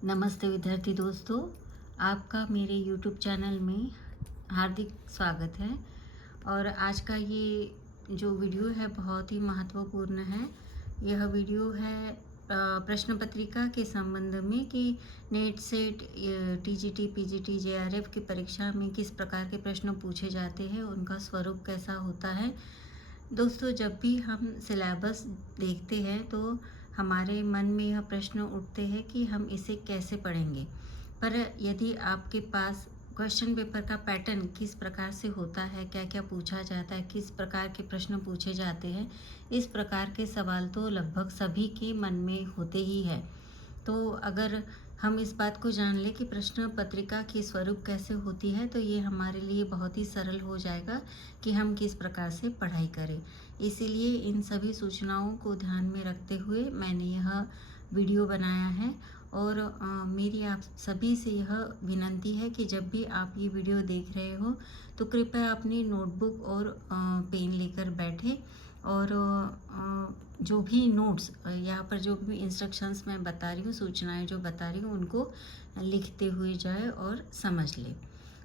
नमस्ते विद्यार्थी दोस्तों, आपका मेरे YouTube चैनल में हार्दिक स्वागत है। और आज का ये जो वीडियो है बहुत ही महत्वपूर्ण है। यह वीडियो है प्रश्न पत्रिका के संबंध में कि net set TGT PGT JRF की परीक्षा में किस प्रकार के प्रश्न पूछे जाते हैं, उनका स्वरूप कैसा होता है। दोस्तों, जब भी हम सिलेबस देखते हैं तो हमारे मन में यह प्रश्न उठते हैं कि हम इसे कैसे पढ़ेंगे। पर यदि आपके पास क्वेश्चन पेपर का पैटर्न किस प्रकार से होता है, क्या क्या पूछा जाता है, किस प्रकार के प्रश्न पूछे जाते हैं, इस प्रकार के सवाल तो लगभग सभी के मन में होते ही हैं। तो अगर हम इस बात को जान लें कि प्रश्न पत्रिका की स्वरूप कैसे होती है, तो ये हमारे लिए बहुत ही सरल हो जाएगा कि हम किस प्रकार से पढ़ाई करें। इसीलिए इन सभी सूचनाओं को ध्यान में रखते हुए मैंने यह वीडियो बनाया है। और मेरी आप सभी से यह विनती है कि जब भी आप ये वीडियो देख रहे हो तो कृपया अपनी नोटबुक और पेन लेकर बैठे और जो भी नोट्स यहाँ पर जो भी इंस्ट्रक्शंस मैं बता रही हूँ, सूचनाएं जो बता रही हूँ, उनको लिखते हुए जाए और समझ ले।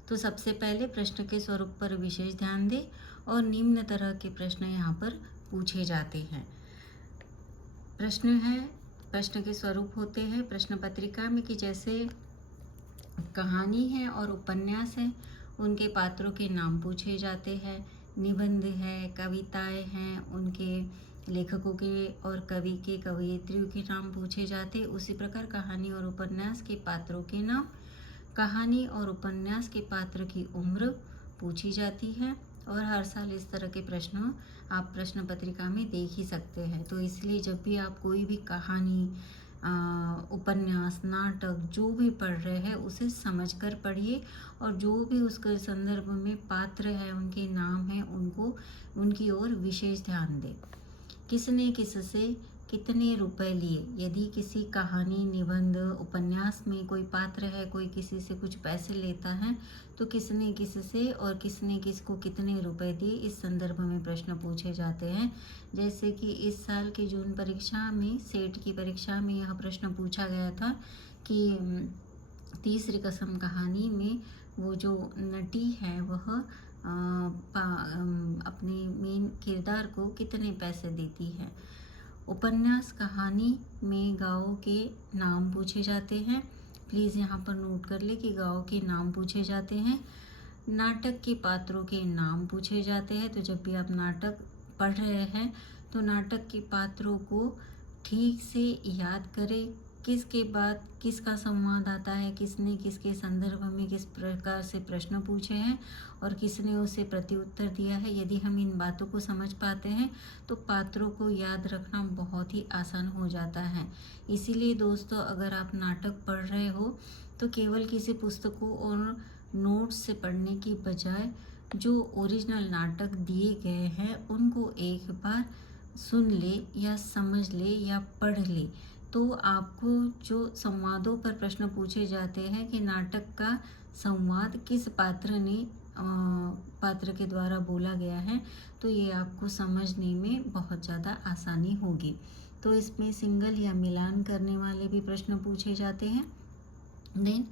तो सबसे पहले प्रश्न के स्वरूप पर विशेष ध्यान दें और निम्न तरह के प्रश्न यहाँ पर पूछे जाते हैं। प्रश्न के स्वरूप होते हैं प्रश्न पत्रिका में कि जैसे कहानी है और उपन्यास है, उनके पात्रों के नाम पूछे जाते हैं। निबंध है, कविताएं हैं, उनके लेखकों के और कवि के कवयित्रियों के नाम पूछे जाते। उसी प्रकार कहानी और उपन्यास के पात्रों के नाम, कहानी और उपन्यास के पात्र की उम्र पूछी जाती है। और हर साल इस तरह के प्रश्न आप प्रश्न पत्रिका में देख ही सकते हैं। तो इसलिए जब भी आप कोई भी कहानी, उपन्यास, नाटक जो भी पढ़ रहे हैं उसे समझकर पढ़िए और जो भी उसके संदर्भ में पात्र है, उनके नाम हैं, उनकी ओर विशेष ध्यान दें। किसने किससे कितने रुपए लिए। यदि किसी कहानी, निबंध, उपन्यास में कोई पात्र है, कोई किसी से कुछ पैसे लेता है, तो किसने किससे और किसने किसको कितने रुपए दिए, इस संदर्भ में प्रश्न पूछे जाते हैं। जैसे कि इस साल की जून परीक्षा में, सेट की परीक्षा में यह प्रश्न पूछा गया था कि तीसरी कसम कहानी में वो जो नटी है वह अपने मेन किरदार को कितने पैसे देती है। उपन्यास कहानी में गाँव के नाम पूछे जाते हैं। प्लीज़ यहाँ पर नोट कर ले कि गाँव के नाम पूछे जाते हैं। नाटक के पात्रों के नाम पूछे जाते हैं। तो जब भी आप नाटक पढ़ रहे हैं तो नाटक के पात्रों को ठीक से याद करें, किसके बाद किसका संवाद आता है, किसने किसके संदर्भ में किस प्रकार से प्रश्न पूछे हैं और किसने उसे प्रत्युत्तर दिया है। यदि हम इन बातों को समझ पाते हैं तो पात्रों को याद रखना बहुत ही आसान हो जाता है। इसीलिए दोस्तों, अगर आप नाटक पढ़ रहे हो तो केवल किसी पुस्तकों और नोट्स से पढ़ने की बजाय जो ओरिजिनल नाटक दिए गए हैं उनको एक बार सुन ले या समझ ले या पढ़ ले, तो आपको जो संवादों पर प्रश्न पूछे जाते हैं कि नाटक का संवाद किस पात्र के द्वारा बोला गया है, तो ये आपको समझने में बहुत ज़्यादा आसानी होगी। तो इसमें सिंगल या मिलान करने वाले भी प्रश्न पूछे जाते हैं। देन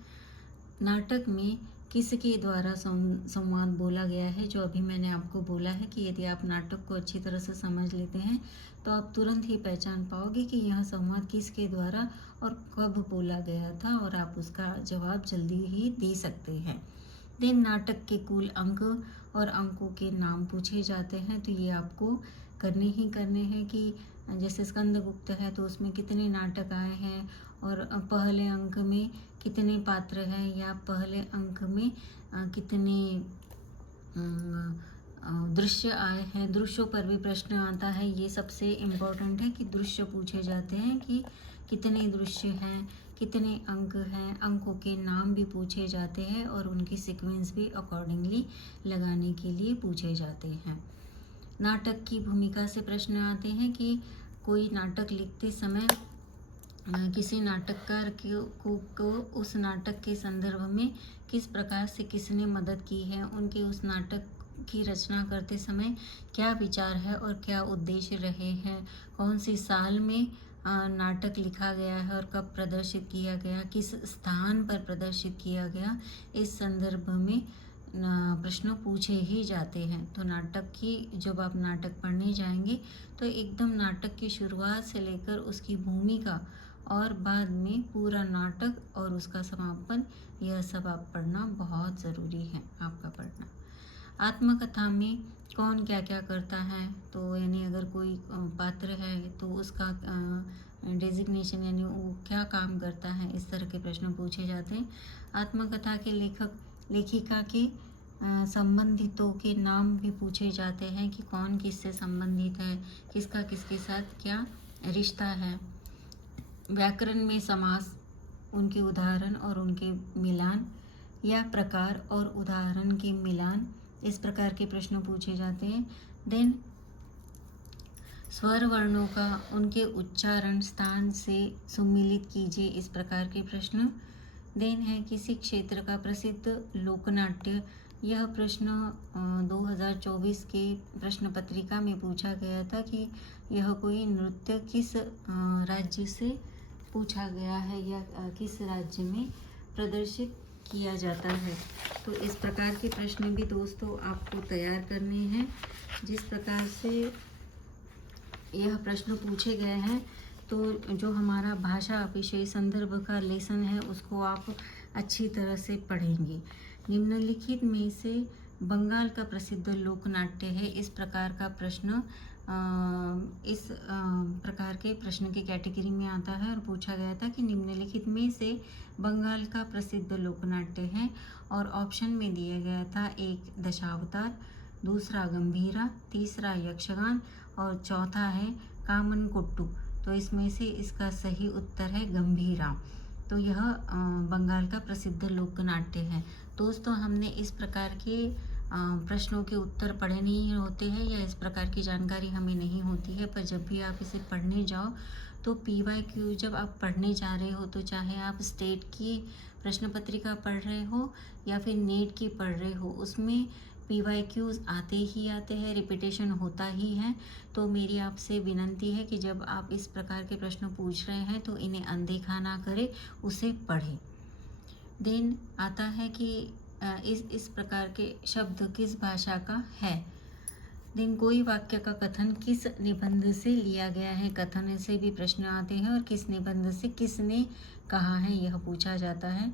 नाटक में किसके द्वारा संवाद बोला गया है, जो अभी मैंने आपको बोला है कि यदि आप नाटक को अच्छी तरह से समझ लेते हैं तो आप तुरंत ही पहचान पाओगे कि यह संवाद किसके द्वारा और कब बोला गया था, और आप उसका जवाब जल्दी ही दे सकते हैं। देन नाटक के कुल अंक और अंकों के नाम पूछे जाते हैं। तो ये आपको करने ही करने हैं कि जैसे स्कंदगुप्त है तो उसमें कितने नाटक आए हैं और पहले अंक में कितने पात्र हैं या पहले अंक में कितने दृश्य आए हैं। दृश्यों पर भी प्रश्न आता है। ये सबसे इम्पोर्टेंट है कि दृश्य पूछे जाते हैं कि कितने दृश्य हैं, कितने अंक हैं। अंकों के नाम भी पूछे जाते हैं और उनकी सीक्वेंस भी अकॉर्डिंगली लगाने के लिए पूछे जाते हैं। नाटक की भूमिका से प्रश्न आते हैं कि कोई नाटक लिखते समय किसी नाटककार को उस नाटक के संदर्भ में किस प्रकार से किसने मदद की है, उनके उस नाटक की रचना करते समय क्या विचार है और क्या उद्देश्य रहे हैं, कौन सी साल में नाटक लिखा गया है और कब प्रदर्शित किया गया, किस स्थान पर प्रदर्शित किया गया, इस संदर्भ में प्रश्न पूछे ही जाते हैं। तो नाटक की जब आप नाटक पढ़ने जाएंगे तो एकदम नाटक की शुरुआत से लेकर उसकी भूमिका और बाद में पूरा नाटक और उसका समापन, यह सब आप पढ़ना बहुत ज़रूरी है आपका पढ़ना। आत्मकथा में कौन क्या क्या करता है, तो यानी अगर कोई पात्र है तो उसका डेजिग्नेशन यानी वो क्या काम करता है, इस तरह के प्रश्न पूछे जाते हैं। आत्मकथा के लेखक लेखिका के संबंधितों के नाम भी पूछे जाते हैं कि कौन किससे संबंधित है, किसका किसके साथ क्या रिश्ता है। व्याकरण में समास, उनके उदाहरण और उनके मिलान या प्रकार और उदाहरण के मिलान, इस प्रकार के प्रश्न पूछे जाते हैं। देन स्वर वर्णों का उनके उच्चारण स्थान से सुमिलित कीजिए, इस प्रकार के प्रश्न। देन है किसी क्षेत्र का प्रसिद्ध लोकनाट्य, यह प्रश्न 2024 के प्रश्न पत्रिका में पूछा गया था कि यह कोई नृत्य किस राज्य से पूछा गया है या किस राज्य में प्रदर्शित किया जाता है। तो इस प्रकार के प्रश्न भी दोस्तों आपको तैयार करने हैं। जिस प्रकार से यह प्रश्न पूछे गए हैं तो जो हमारा भाषा विषय संदर्भ का लेसन है उसको आप अच्छी तरह से पढ़ेंगे। निम्नलिखित में से बंगाल का प्रसिद्ध लोकनाट्य है, इस प्रकार का प्रश्न इस प्रकार के प्रश्न की कैटेगरी में आता है और पूछा गया था कि निम्नलिखित में से बंगाल का प्रसिद्ध लोकनाट्य है, और ऑप्शन में दिया गया था एक दशावतार, दूसरा गंभीरा, तीसरा यक्षगान और चौथा है कामन कोट्टू। तो इसमें से इसका सही उत्तर है गंभीरा। तो यह बंगाल का प्रसिद्ध लोकनाट्य है। दोस्तों हमने इस प्रकार के प्रश्नों के उत्तर पढ़े नहीं होते हैं या इस प्रकार की जानकारी हमें नहीं होती है, पर जब भी आप इसे पढ़ने जाओ तो PYQ जब आप पढ़ने जा रहे हो, तो चाहे आप स्टेट की प्रश्न पत्रिका पढ़ रहे हो या फिर नेट की पढ़ रहे हो, उसमें PYQs आते ही आते हैं, रिपीटेशन होता ही है। तो मेरी आपसे विनंती है कि जब आप इस प्रकार के प्रश्न पूछ रहे हैं तो इन्हें अनदेखा ना करें, उसे पढ़ें। देन आता है कि इस प्रकार के शब्द किस भाषा का है। देन कोई वाक्य का कथन किस निबंध से लिया गया है, कथन से भी प्रश्न आते हैं और किस निबंध से किसने कहा है यह पूछा जाता है।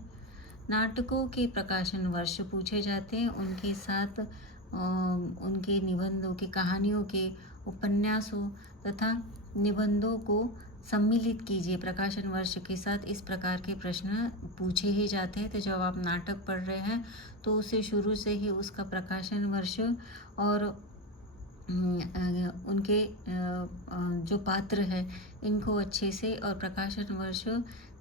नाटकों के प्रकाशन वर्ष पूछे जाते हैं, उनके साथ उनके निबंधों के, कहानियों के, उपन्यासों तथा निबंधों को सम्मिलित कीजिए प्रकाशन वर्ष के साथ, इस प्रकार के प्रश्न पूछे ही जाते हैं। तो जब आप नाटक पढ़ रहे हैं तो उसे शुरू से ही उसका प्रकाशन वर्ष और उनके जो पात्र हैं इनको अच्छे से, और प्रकाशन वर्ष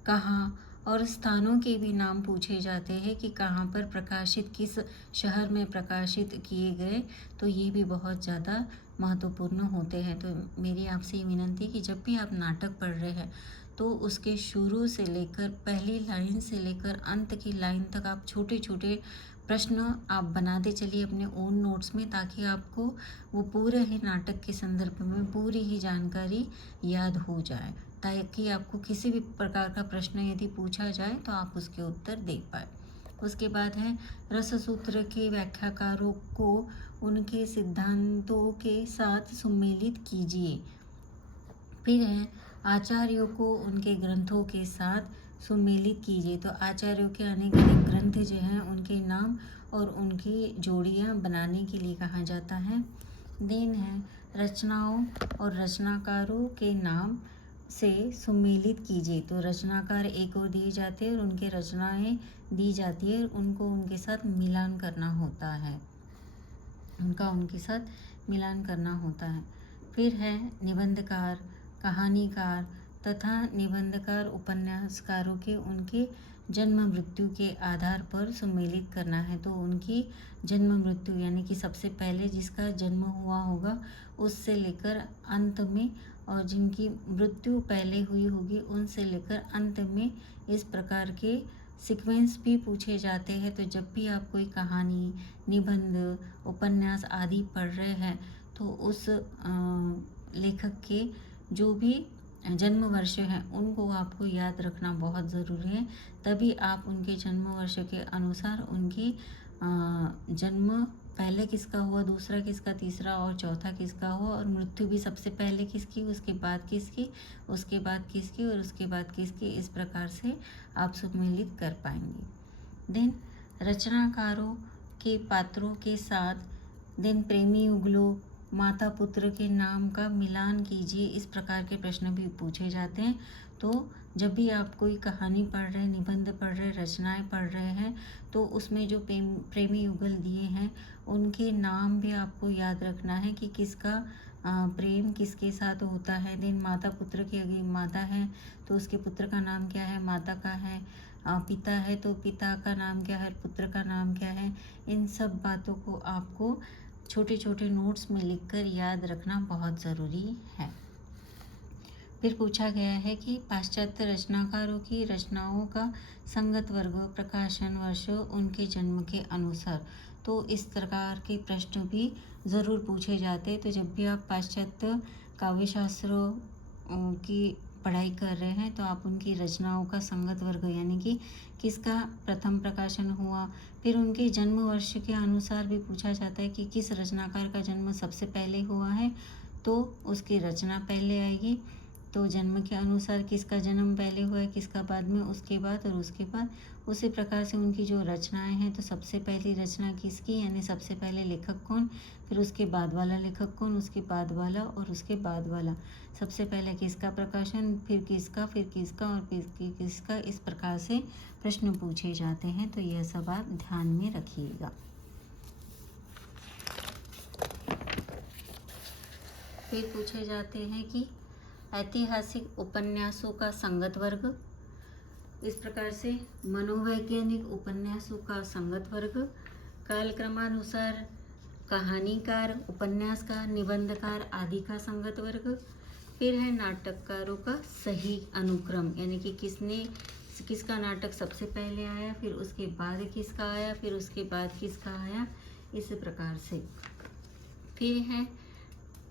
कहाँ और स्थानों के भी नाम पूछे जाते हैं कि कहाँ पर प्रकाशित, किस शहर में प्रकाशित किए गए। तो ये भी बहुत ज़्यादा महत्वपूर्ण होते हैं। तो मेरी आपसे ये विनंती है कि जब भी आप नाटक पढ़ रहे हैं तो उसके शुरू से लेकर पहली लाइन से लेकर अंत की लाइन तक आप छोटे छोटे प्रश्न आप बनाते चलिए अपने ओन नोट्स में, ताकि आपको वो पूरे ही नाटक के संदर्भ में पूरी ही जानकारी याद हो जाए, ताकि आपको किसी भी प्रकार का प्रश्न यदि पूछा जाए तो आप उसके उत्तर दे पाए। उसके बाद है रससूत्र के व्याख्याकारों को उनके सिद्धांतों के साथ सम्मिलित कीजिए। फिर है आचार्यों को उनके ग्रंथों के साथ सम्मिलित कीजिए। तो आचार्यों के अनेक अनेक ग्रंथ जो हैं उनके नाम और उनकी जोड़ियाँ बनाने के लिए कहा जाता है। देन है रचनाओं और रचनाकारों के नाम से सम्मिलित कीजिए। तो रचनाकार एक और दिए जाते हैं और उनके रचनाएं दी जाती है, उनको उनके साथ मिलान करना होता है, उनके साथ मिलान करना होता है। फिर है निबंधकार, कहानीकार तथा निबंधकार उपन्यासकारों के उनके जन्म मृत्यु के आधार पर सम्मिलित करना है। तो उनकी जन्म मृत्यु यानी कि सबसे पहले जिसका जन्म हुआ होगा उससे लेकर अंत में, और जिनकी मृत्यु पहले हुई होगी उनसे लेकर अंत में, इस प्रकार के सीक्वेंस भी पूछे जाते हैं। तो जब भी आप कोई कहानी, निबंध, उपन्यास आदि पढ़ रहे हैं तो उस लेखक के जो भी जन्म वर्ष हैं उनको आपको याद रखना बहुत ज़रूरी है। तभी आप उनके जन्म वर्ष के अनुसार उनकी जन्म पहले किसका हुआ, दूसरा किसका, तीसरा और चौथा किसका हुआ, और मृत्यु भी सबसे पहले किसकी, उसके बाद किसकी, उसके बाद किसकी और उसके बाद किसकी, इस प्रकार से आप सम्मिलित कर पाएंगे। देन रचनाकारों के पात्रों के साथ देन प्रेमी युगलों, माता पुत्र के नाम का मिलान कीजिए, इस प्रकार के प्रश्न भी पूछे जाते हैं। तो जब भी आप कोई कहानी पढ़ रहे हैं, निबंध पढ़ रहे हैं, रचनाएं पढ़ रहे हैं, तो उसमें जो प्रेमी युगल दिए हैं उनके नाम भी आपको याद रखना है कि किसका प्रेम किसके साथ होता है। देन माता पुत्र की, अगर माता है तो उसके पुत्र का नाम क्या है, माता का है। पिता है तो पिता का नाम क्या है, पुत्र का नाम क्या है। इन सब बातों को आपको छोटे छोटे नोट्स में लिखकर याद रखना बहुत ज़रूरी है। फिर पूछा गया है कि पाश्चात्य रचनाकारों की रचनाओं का संगत वर्ग, प्रकाशन वर्ष उनके जन्म के अनुसार। तो इस प्रकार के प्रश्न भी ज़रूर पूछे जाते हैं। तो जब भी आप पाश्चात्य काव्यशास्त्रों की पढ़ाई कर रहे हैं तो आप उनकी रचनाओं का संगत वर्ग यानी कि किसका प्रथम प्रकाशन हुआ, फिर उनके जन्म वर्ष के अनुसार भी पूछा जाता है कि किस रचनाकार का जन्म सबसे पहले हुआ है, तो उसकी रचना पहले आएगी। तो जन्म के अनुसार किसका जन्म पहले हुआ है, किसका बाद में, उसके बाद और उसके बाद। उसी प्रकार से उनकी जो रचनाएं हैं, तो सबसे पहली रचना किसकी, यानी सबसे पहले लेखक कौन, फिर उसके बाद वाला लेखक कौन, उसके बाद वाला और उसके बाद वाला। सबसे पहले किसका प्रकाशन, फिर किसका, फिर किसका और फिर किसका, इस प्रकार से प्रश्न पूछे जाते हैं। तो यह सब आप ध्यान में रखिएगा। फिर पूछे जाते हैं कि ऐतिहासिक उपन्यासों का संगत वर्ग, इस प्रकार से मनोवैज्ञानिक उपन्यासों का संगत वर्ग, कालक्रमानुसार कहानीकार, उपन्यासकार, निबंधकार आदि का संगत वर्ग। फिर है नाटककारों का सही अनुक्रम, यानी कि किसका नाटक सबसे पहले आया, फिर उसके बाद किसका आया, फिर उसके बाद किसका आया, इस प्रकार से। फिर है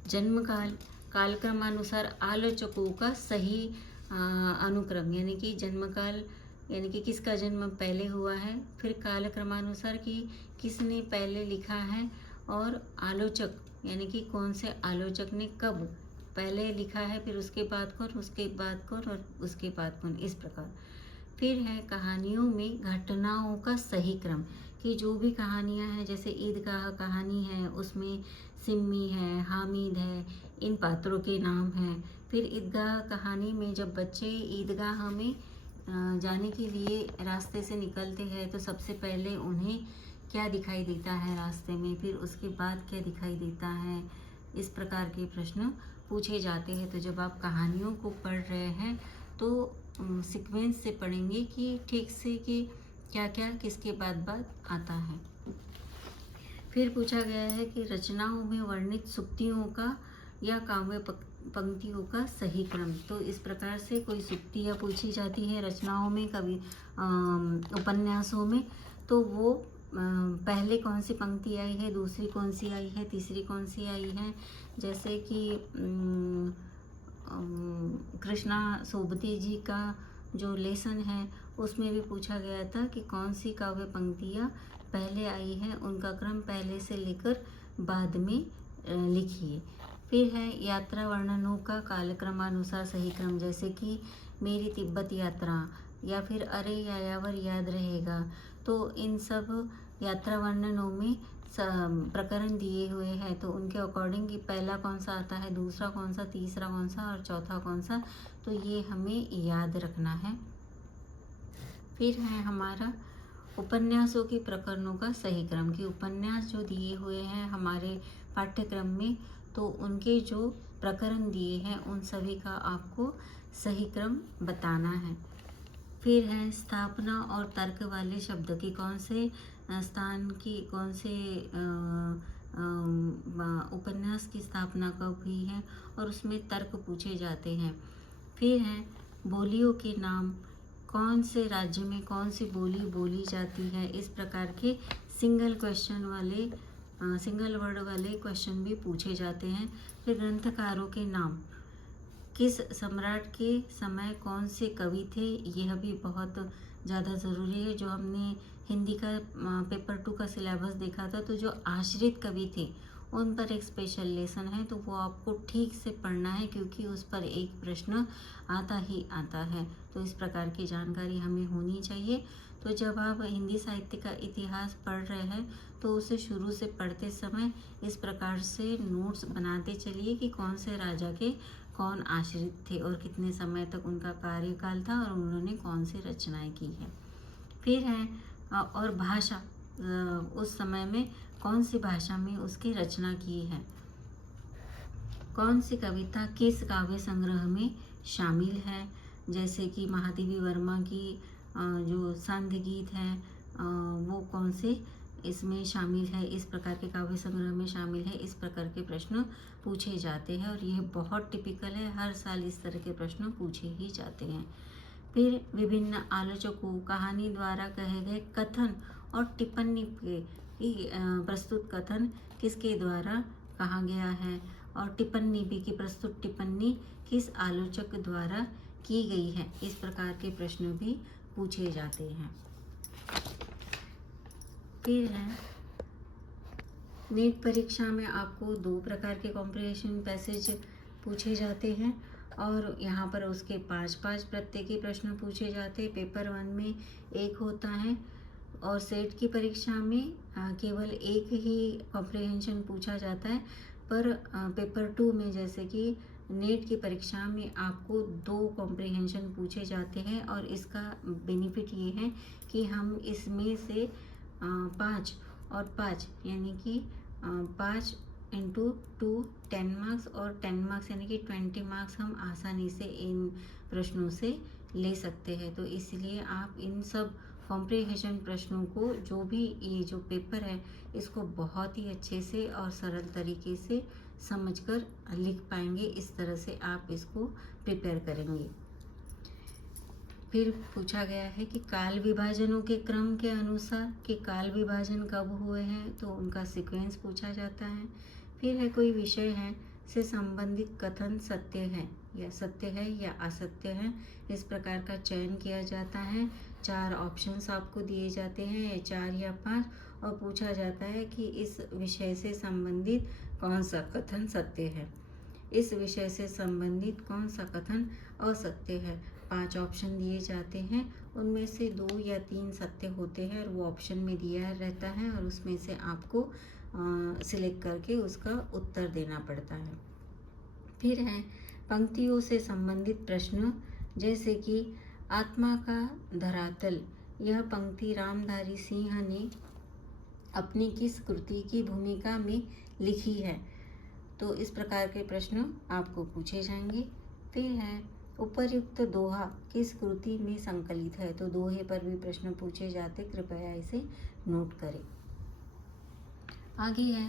जन्मकाल, कालक्रमानुसार आलोचकों का सही अनुक्रम, यानी कि जन्मकाल यानी कि किसका जन्म पहले हुआ है, फिर कालक्रमानुसार कि किसने पहले लिखा है, और आलोचक यानी कि कौन से आलोचक ने कब पहले लिखा है, फिर उसके बाद कौन, उसके बाद कौन और उसके बाद कौन, इस प्रकार। फिर है कहानियों में घटनाओं का सही क्रम, कि जो भी कहानियाँ हैं, जैसे ईदगाह कहानी है उसमें सिम्मी है, हामिद है, इन पात्रों के नाम हैं। फिर ईदगाह कहानी में जब बच्चे ईदगाह में जाने के लिए रास्ते से निकलते हैं, तो सबसे पहले उन्हें क्या दिखाई देता है रास्ते में, फिर उसके बाद क्या दिखाई देता है, इस प्रकार के प्रश्न पूछे जाते हैं। तो जब आप कहानियों को पढ़ रहे हैं तो सीक्वेंस से पढ़ेंगे कि ठीक से कि क्या क्या किसके बाद आता है। फिर पूछा गया है कि रचनाओं में वर्णित सुक्तियों का या काव्य पंक्तियों का सही क्रम। तो इस प्रकार से कोई सुक्तियाँ पूछी जाती है रचनाओं में, कवि उपन्यासों में, तो वो पहले कौन सी पंक्ति आई है, दूसरी कौन सी आई है, तीसरी कौन सी आई है। जैसे कि कृष्णा सोबती जी का जो लेसन है उसमें भी पूछा गया था कि कौन सी काव्य पंक्तियाँ पहले आई है, उनका क्रम पहले से लेकर बाद में लिखिए। फिर है यात्रा वर्णनों का कालक्रमानुसार सही क्रम, जैसे कि मेरी तिब्बत यात्रा या फिर अरे यायावर याद रहेगा। तो इन सब यात्रा वर्णनों में प्रकरण दिए हुए हैं, तो उनके अकॉर्डिंग पहला कौन सा आता है, दूसरा कौन सा, तीसरा कौन सा और चौथा कौन सा, तो ये हमें याद रखना है। फिर है हमारा उपन्यासों के प्रकरणों का सही क्रम, कि उपन्यास जो दिए हुए हैं हमारे पाठ्यक्रम में, तो उनके जो प्रकरण दिए हैं उन सभी का आपको सही क्रम बताना है। फिर है स्थापना और तर्क वाले शब्द, की कौन से स्थान की, कौन से उपन्यास की स्थापना कब हुई है, और उसमें तर्क पूछे जाते हैं। फिर है बोलियों के नाम, कौन से राज्य में कौन सी बोली बोली जाती है, इस प्रकार के सिंगल वर्ड वाले क्वेश्चन भी पूछे जाते हैं। फिर ग्रंथकारों के नाम, किस सम्राट के समय कौन से कवि थे, यह भी बहुत ज़्यादा ज़रूरी है। जो हमने हिंदी का पेपर 2 का सिलेबस देखा था, तो जो आश्रित कवि थे उन पर एक स्पेशल लेसन है, तो वो आपको ठीक से पढ़ना है, क्योंकि उस पर एक प्रश्न आता ही आता है। तो इस प्रकार की जानकारी हमें होनी चाहिए। तो जब आप हिंदी साहित्य का इतिहास पढ़ रहे हैं, तो उसे शुरू से पढ़ते समय इस प्रकार से नोट्स बनाते चलिए कि कौन से राजा के कौन आश्रित थे और कितने समय तक उनका कार्यकाल था और उन्होंने कौन सी रचनाएं की हैं। फिर है और भाषा, उस समय में कौन सी भाषा में उसकी रचना की है, कौन सी कविता किस काव्य संग्रह में शामिल है, जैसे कि महादेवी वर्मा की जो सांध्य गीत है वो कौन से इसमें शामिल है, इस प्रकार के काव्य संग्रह में शामिल है। इस प्रकार के प्रश्न पूछे जाते हैं और यह बहुत टिपिकल है, हर साल इस तरह के प्रश्न पूछे ही जाते हैं। फिर विभिन्न आलोचकों कहानी द्वारा कहे गए कथन और टिप्पणी के प्रस्तुत कथन किसके द्वारा कहा गया है, और टिप्पणी भी की प्रस्तुत टिप्पणी किस आलोचक द्वारा की गई है। इस प्रकार के प्रश्न भी पूछे जाते हैं। फिर है नीट परीक्षा में आपको 2 प्रकार के कॉम्प्रिहेंशन पैसेज पूछे जाते हैं और यहाँ पर उसके 5-5 प्रत्येक प्रश्न पूछे जाते हैं। पेपर 1 में 1 होता है और सेट की परीक्षा में केवल 1 ही कॉम्प्रिहेंशन पूछा जाता है, पर पेपर 2 में जैसे कि नेट की परीक्षा में आपको 2 कॉम्प्रिहेंशन पूछे जाते हैं और इसका बेनिफिट ये है कि हम इसमें से 5 और 5 यानी कि 5 इंटू 2 10 मार्क्स और 10 मार्क्स यानी कि 20 मार्क्स हम आसानी से इन प्रश्नों से ले सकते हैं। तो इसलिए आप इन सब कॉम्प्रिहेंशन प्रश्नों को, जो भी ये जो पेपर है, इसको बहुत ही अच्छे से और सरल तरीके से समझकर लिख पाएंगे। इस तरह से आप इसको प्रिपेयर करेंगे। फिर पूछा गया है कि काल विभाजनों के क्रम के अनुसार कि काल विभाजन कब हुए हैं, तो उनका सीक्वेंस पूछा जाता है। फिर है कोई विषय है से संबंधित कथन सत्य है या असत्य है, इस प्रकार का चयन किया जाता है। 4 ऑप्शंस आपको दिए जाते हैं, 4 या 5, और पूछा जाता है कि इस विषय से संबंधित कौन सा कथन सत्य है, इस विषय से संबंधित कौन सा कथन असत्य है। 5 ऑप्शन दिए जाते हैं, उनमें से 2 या 3 सत्य होते हैं और वो ऑप्शन में दिया रहता है और उसमें से आपको सिलेक्ट करके उसका उत्तर देना पड़ता है। फिर है पंक्तियों से संबंधित प्रश्न, जैसे कि आत्मा का धरातल, यह पंक्ति रामधारी सिंह ने अपनी किस कृति की भूमिका में लिखी है, तो इस प्रकार के प्रश्न आपको पूछे जाएंगे। फिर है उपर्युक्त दोहा किस कृति में संकलित है, तो दोहे पर भी प्रश्न पूछे जाते, कृपया इसे नोट करें। आगे है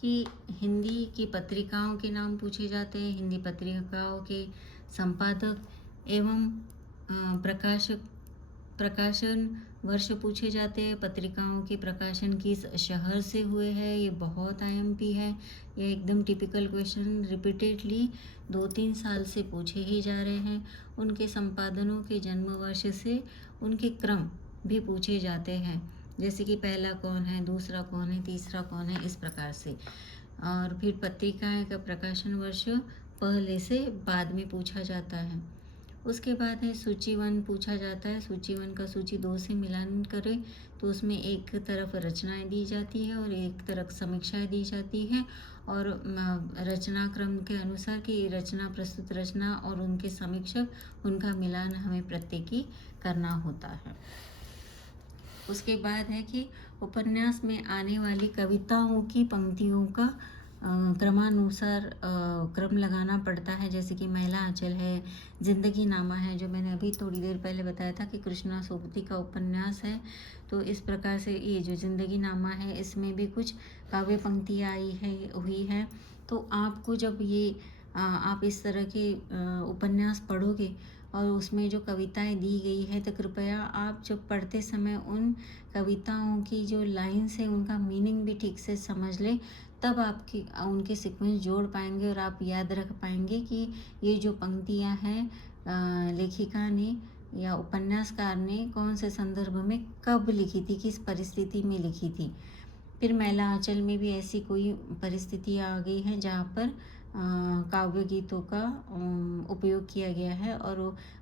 कि हिंदी की पत्रिकाओं के नाम पूछे जाते हैं, हिंदी पत्रिकाओं के संपादक एवं प्रकाशन वर्ष पूछे जाते हैं, पत्रिकाओं के प्रकाशन किस शहर से हुए हैं, ये बहुत आईएमपी है, ये एकदम टिपिकल क्वेश्चन रिपीटेडली 2-3 साल से पूछे ही जा रहे हैं। उनके संपादनों के जन्म वर्ष से उनके क्रम भी पूछे जाते हैं, जैसे कि पहला कौन है, दूसरा कौन है, तीसरा कौन है, इस प्रकार से। और फिर पत्रिकाएं का प्रकाशन वर्ष पहले से बाद में पूछा जाता है। उसके बाद है सूची 1 पूछा जाता है, सूची 1 का सूची 2 से मिलान करें, तो उसमें एक तरफ रचनाएं दी जाती है और एक तरफ समीक्षाएं दी जाती है, और रचना क्रम के अनुसार कि रचना, प्रस्तुत रचना और उनके समीक्षक, उनका मिलान हमें प्रत्येकी करना होता है। उसके बाद है कि उपन्यास में आने वाली कविताओं की पंक्तियों का क्रमानुसार क्रम लगाना पड़ता है, जैसे कि महिला आंचल है, जिंदगी नामा है, जो मैंने अभी थोड़ी देर पहले बताया था कि कृष्णा सोबती का उपन्यास है। तो इस प्रकार से ये जो जिंदगी नामा है, इसमें भी कुछ काव्य पंक्तियाँ हुई है। तो आपको जब ये आप इस तरह के उपन्यास पढ़ोगे और उसमें जो कविताएं दी गई है, तो कृपया आप जब पढ़ते समय उन कविताओं की जो लाइन्स है उनका मीनिंग भी ठीक से समझ लें, तब आपकी उनके सीक्वेंस जोड़ पाएंगे और आप याद रख पाएंगे कि ये जो पंक्तियाँ हैं लेखिका ने या उपन्यासकार ने कौन से संदर्भ में कब लिखी थी, किस परिस्थिति में लिखी थी। फिर मैला आंचल में भी ऐसी कोई परिस्थिति आ गई है जहाँ पर काव्य गीतों का उपयोग किया गया है और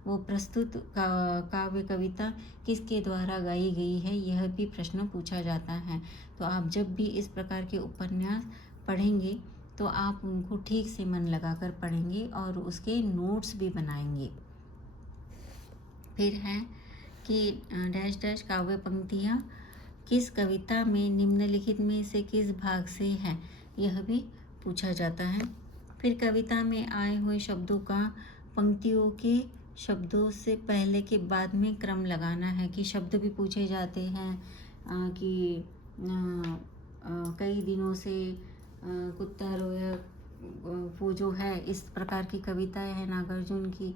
वो प्रस्तुत काव्य कविता किसके द्वारा गाई गई है, यह भी प्रश्न पूछा जाता है। तो आप जब भी इस प्रकार के उपन्यास पढ़ेंगे तो आप उनको ठीक से मन लगाकर पढ़ेंगे और उसके नोट्स भी बनाएंगे। फिर है कि डैश डैश काव्य पंक्तियाँ किस कविता में निम्नलिखित में से किस भाग से है, यह भी पूछा जाता है। फिर कविता में आए हुए शब्दों का पंक्तियों के शब्दों से पहले के बाद में क्रम लगाना है, कि शब्द भी पूछे जाते हैं कि कई दिनों से कुत्ता रोया, वो जो है इस प्रकार की कविताएं हैं नागार्जुन की,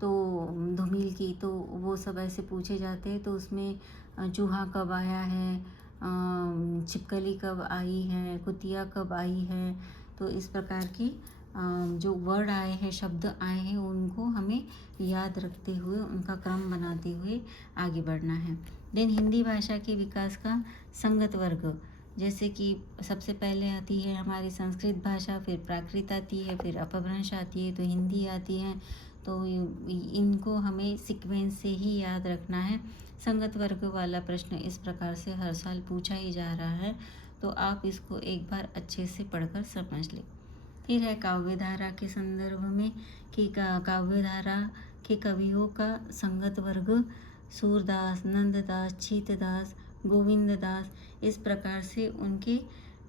तो धूमिल की, तो वो सब ऐसे पूछे जाते हैं। तो उसमें चूहा कब आया है, छिपकली कब आई है, कुतिया कब आई है, तो इस प्रकार की जो वर्ड आए हैं, शब्द आए हैं, उनको हमें याद रखते हुए उनका क्रम बनाते हुए आगे बढ़ना है। देन हिंदी भाषा के विकास का संगत वर्ग, जैसे कि सबसे पहले आती है हमारी संस्कृत भाषा, फिर प्राकृत आती है, फिर अपभ्रंश आती है, तो हिंदी आती है। तो इनको हमें सीक्वेंस से ही याद रखना है। संगत वर्ग वाला प्रश्न इस प्रकार से हर साल पूछा ही जा रहा है, तो आप इसको एक बार अच्छे से पढ़कर समझ लें। फिर है काव्यधारा के संदर्भ में कि काव्यधारा के कवियों का संगत वर्ग सूरदास, नंददास, चीतदास, गोविंददास, इस प्रकार से उनके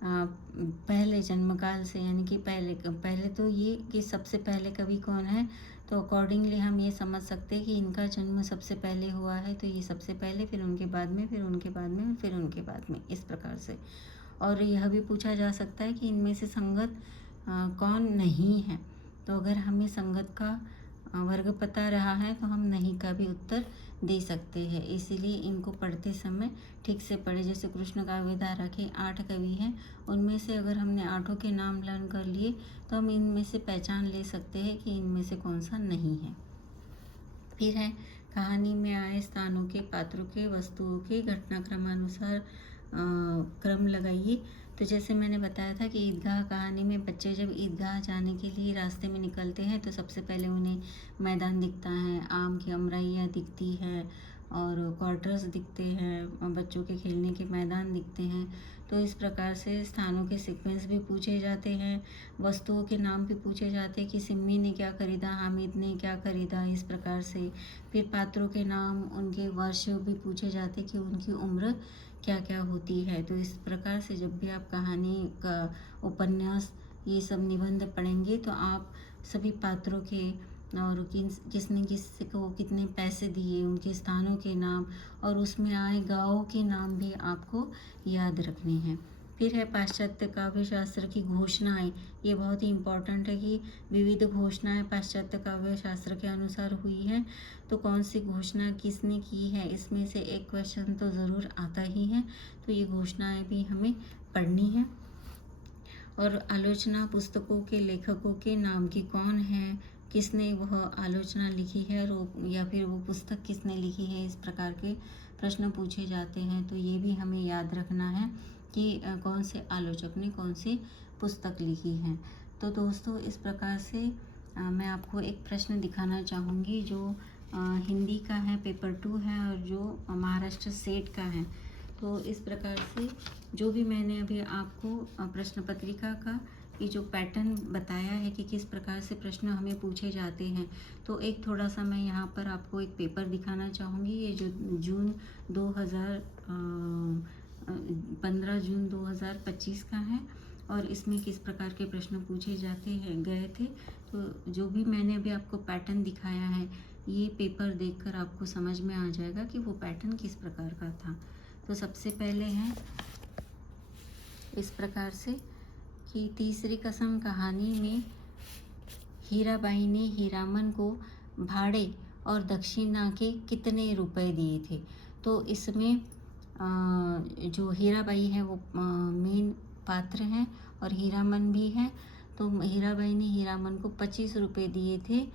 पहले जन्मकाल से, यानी कि पहले तो ये कि सबसे पहले कवि कौन है, तो अकॉर्डिंगली हम ये समझ सकते हैं कि इनका जन्म सबसे पहले हुआ है, तो ये सबसे पहले, फिर उनके बाद में, फिर उनके बाद में, फिर उनके बाद में, इस प्रकार से। और यह भी पूछा जा सकता है कि इनमें से संगत कौन नहीं है, तो अगर हमें संगत का वर्ग पता रहा है तो हम नहीं का भी उत्तर दे सकते हैं। इसीलिए इनको पढ़ते समय ठीक से पढ़े। जैसे कृष्ण काव्यधारा के 8 कवि हैं, उनमें से अगर हमने 8 के नाम लर्न कर लिए तो हम इनमें से पहचान ले सकते हैं कि इनमें से कौन सा नहीं है। फिर है कहानी में आए स्थानों के, पात्रों के, वस्तुओं के घटनाक्रमानुसार क्रम लगाइए। तो जैसे मैंने बताया था कि ईदगाह कहानी में बच्चे जब ईदगाह जाने के लिए रास्ते में निकलते हैं तो सबसे पहले उन्हें मैदान दिखता है, आम की अमराइयाँ दिखती है और क्वार्टर्स दिखते हैं, बच्चों के खेलने के मैदान दिखते हैं। तो इस प्रकार से स्थानों के सीक्वेंस भी पूछे जाते हैं, वस्तुओं के नाम भी पूछे जाते हैं कि सिम्मी ने क्या खरीदा, हामिद ने क्या खरीदा, इस प्रकार से। फिर पात्रों के नाम, उनके वर्ष भी पूछे जाते कि उनकी उम्र क्या क्या होती है। तो इस प्रकार से जब भी आप कहानी का उपन्यास ये सब निबंध पढ़ेंगे तो आप सभी पात्रों के और किसने किसको कितने पैसे दिए, उनके स्थानों के नाम और उसमें आए गाँवों के नाम भी आपको याद रखने हैं। फिर है पाश्चात्य काव्य शास्त्र की घोषणाएं। ये बहुत ही इम्पॉर्टेंट है कि विविध घोषणाएं पाश्चात्य काव्य शास्त्र के अनुसार हुई है, तो कौन सी घोषणा किसने की है, इसमें से एक क्वेश्चन तो ज़रूर आता ही है। तो ये घोषणाएं भी हमें पढ़नी है। और आलोचना पुस्तकों के लेखकों के नाम की कौन है, किसने वह आलोचना लिखी है या फिर वो पुस्तक किसने लिखी है, इस प्रकार के प्रश्न पूछे जाते हैं। तो ये भी हमें याद रखना है कि कौन से आलोचक ने कौन सी पुस्तक लिखी है। तो दोस्तों इस प्रकार से मैं आपको एक प्रश्न दिखाना चाहूँगी जो हिंदी का है, पेपर 2 है, और जो महाराष्ट्र सेट का है। तो इस प्रकार से जो भी मैंने अभी आपको प्रश्न पत्रिका का ये जो पैटर्न बताया है कि किस प्रकार से प्रश्न हमें पूछे जाते हैं, तो एक थोड़ा सा मैं यहाँ पर आपको एक पेपर दिखाना चाहूँगी। ये जो 15 जून 2025 का है और इसमें किस प्रकार के प्रश्न पूछे जाते हैं गए थे। तो जो भी मैंने अभी आपको पैटर्न दिखाया है, ये पेपर देखकर आपको समझ में आ जाएगा कि वो पैटर्न किस प्रकार का था। तो सबसे पहले है इस प्रकार से कि तीसरी कसम कहानी में हीराबाई ने हीरामन को भाड़े और दक्षिणा के कितने रुपए दिए थे। तो इसमें जो हीराबाई है वो मेन पात्र हैं और हीरामन भी है। तो हीराबाई ने हीरामन को 25 रुपये दिए थे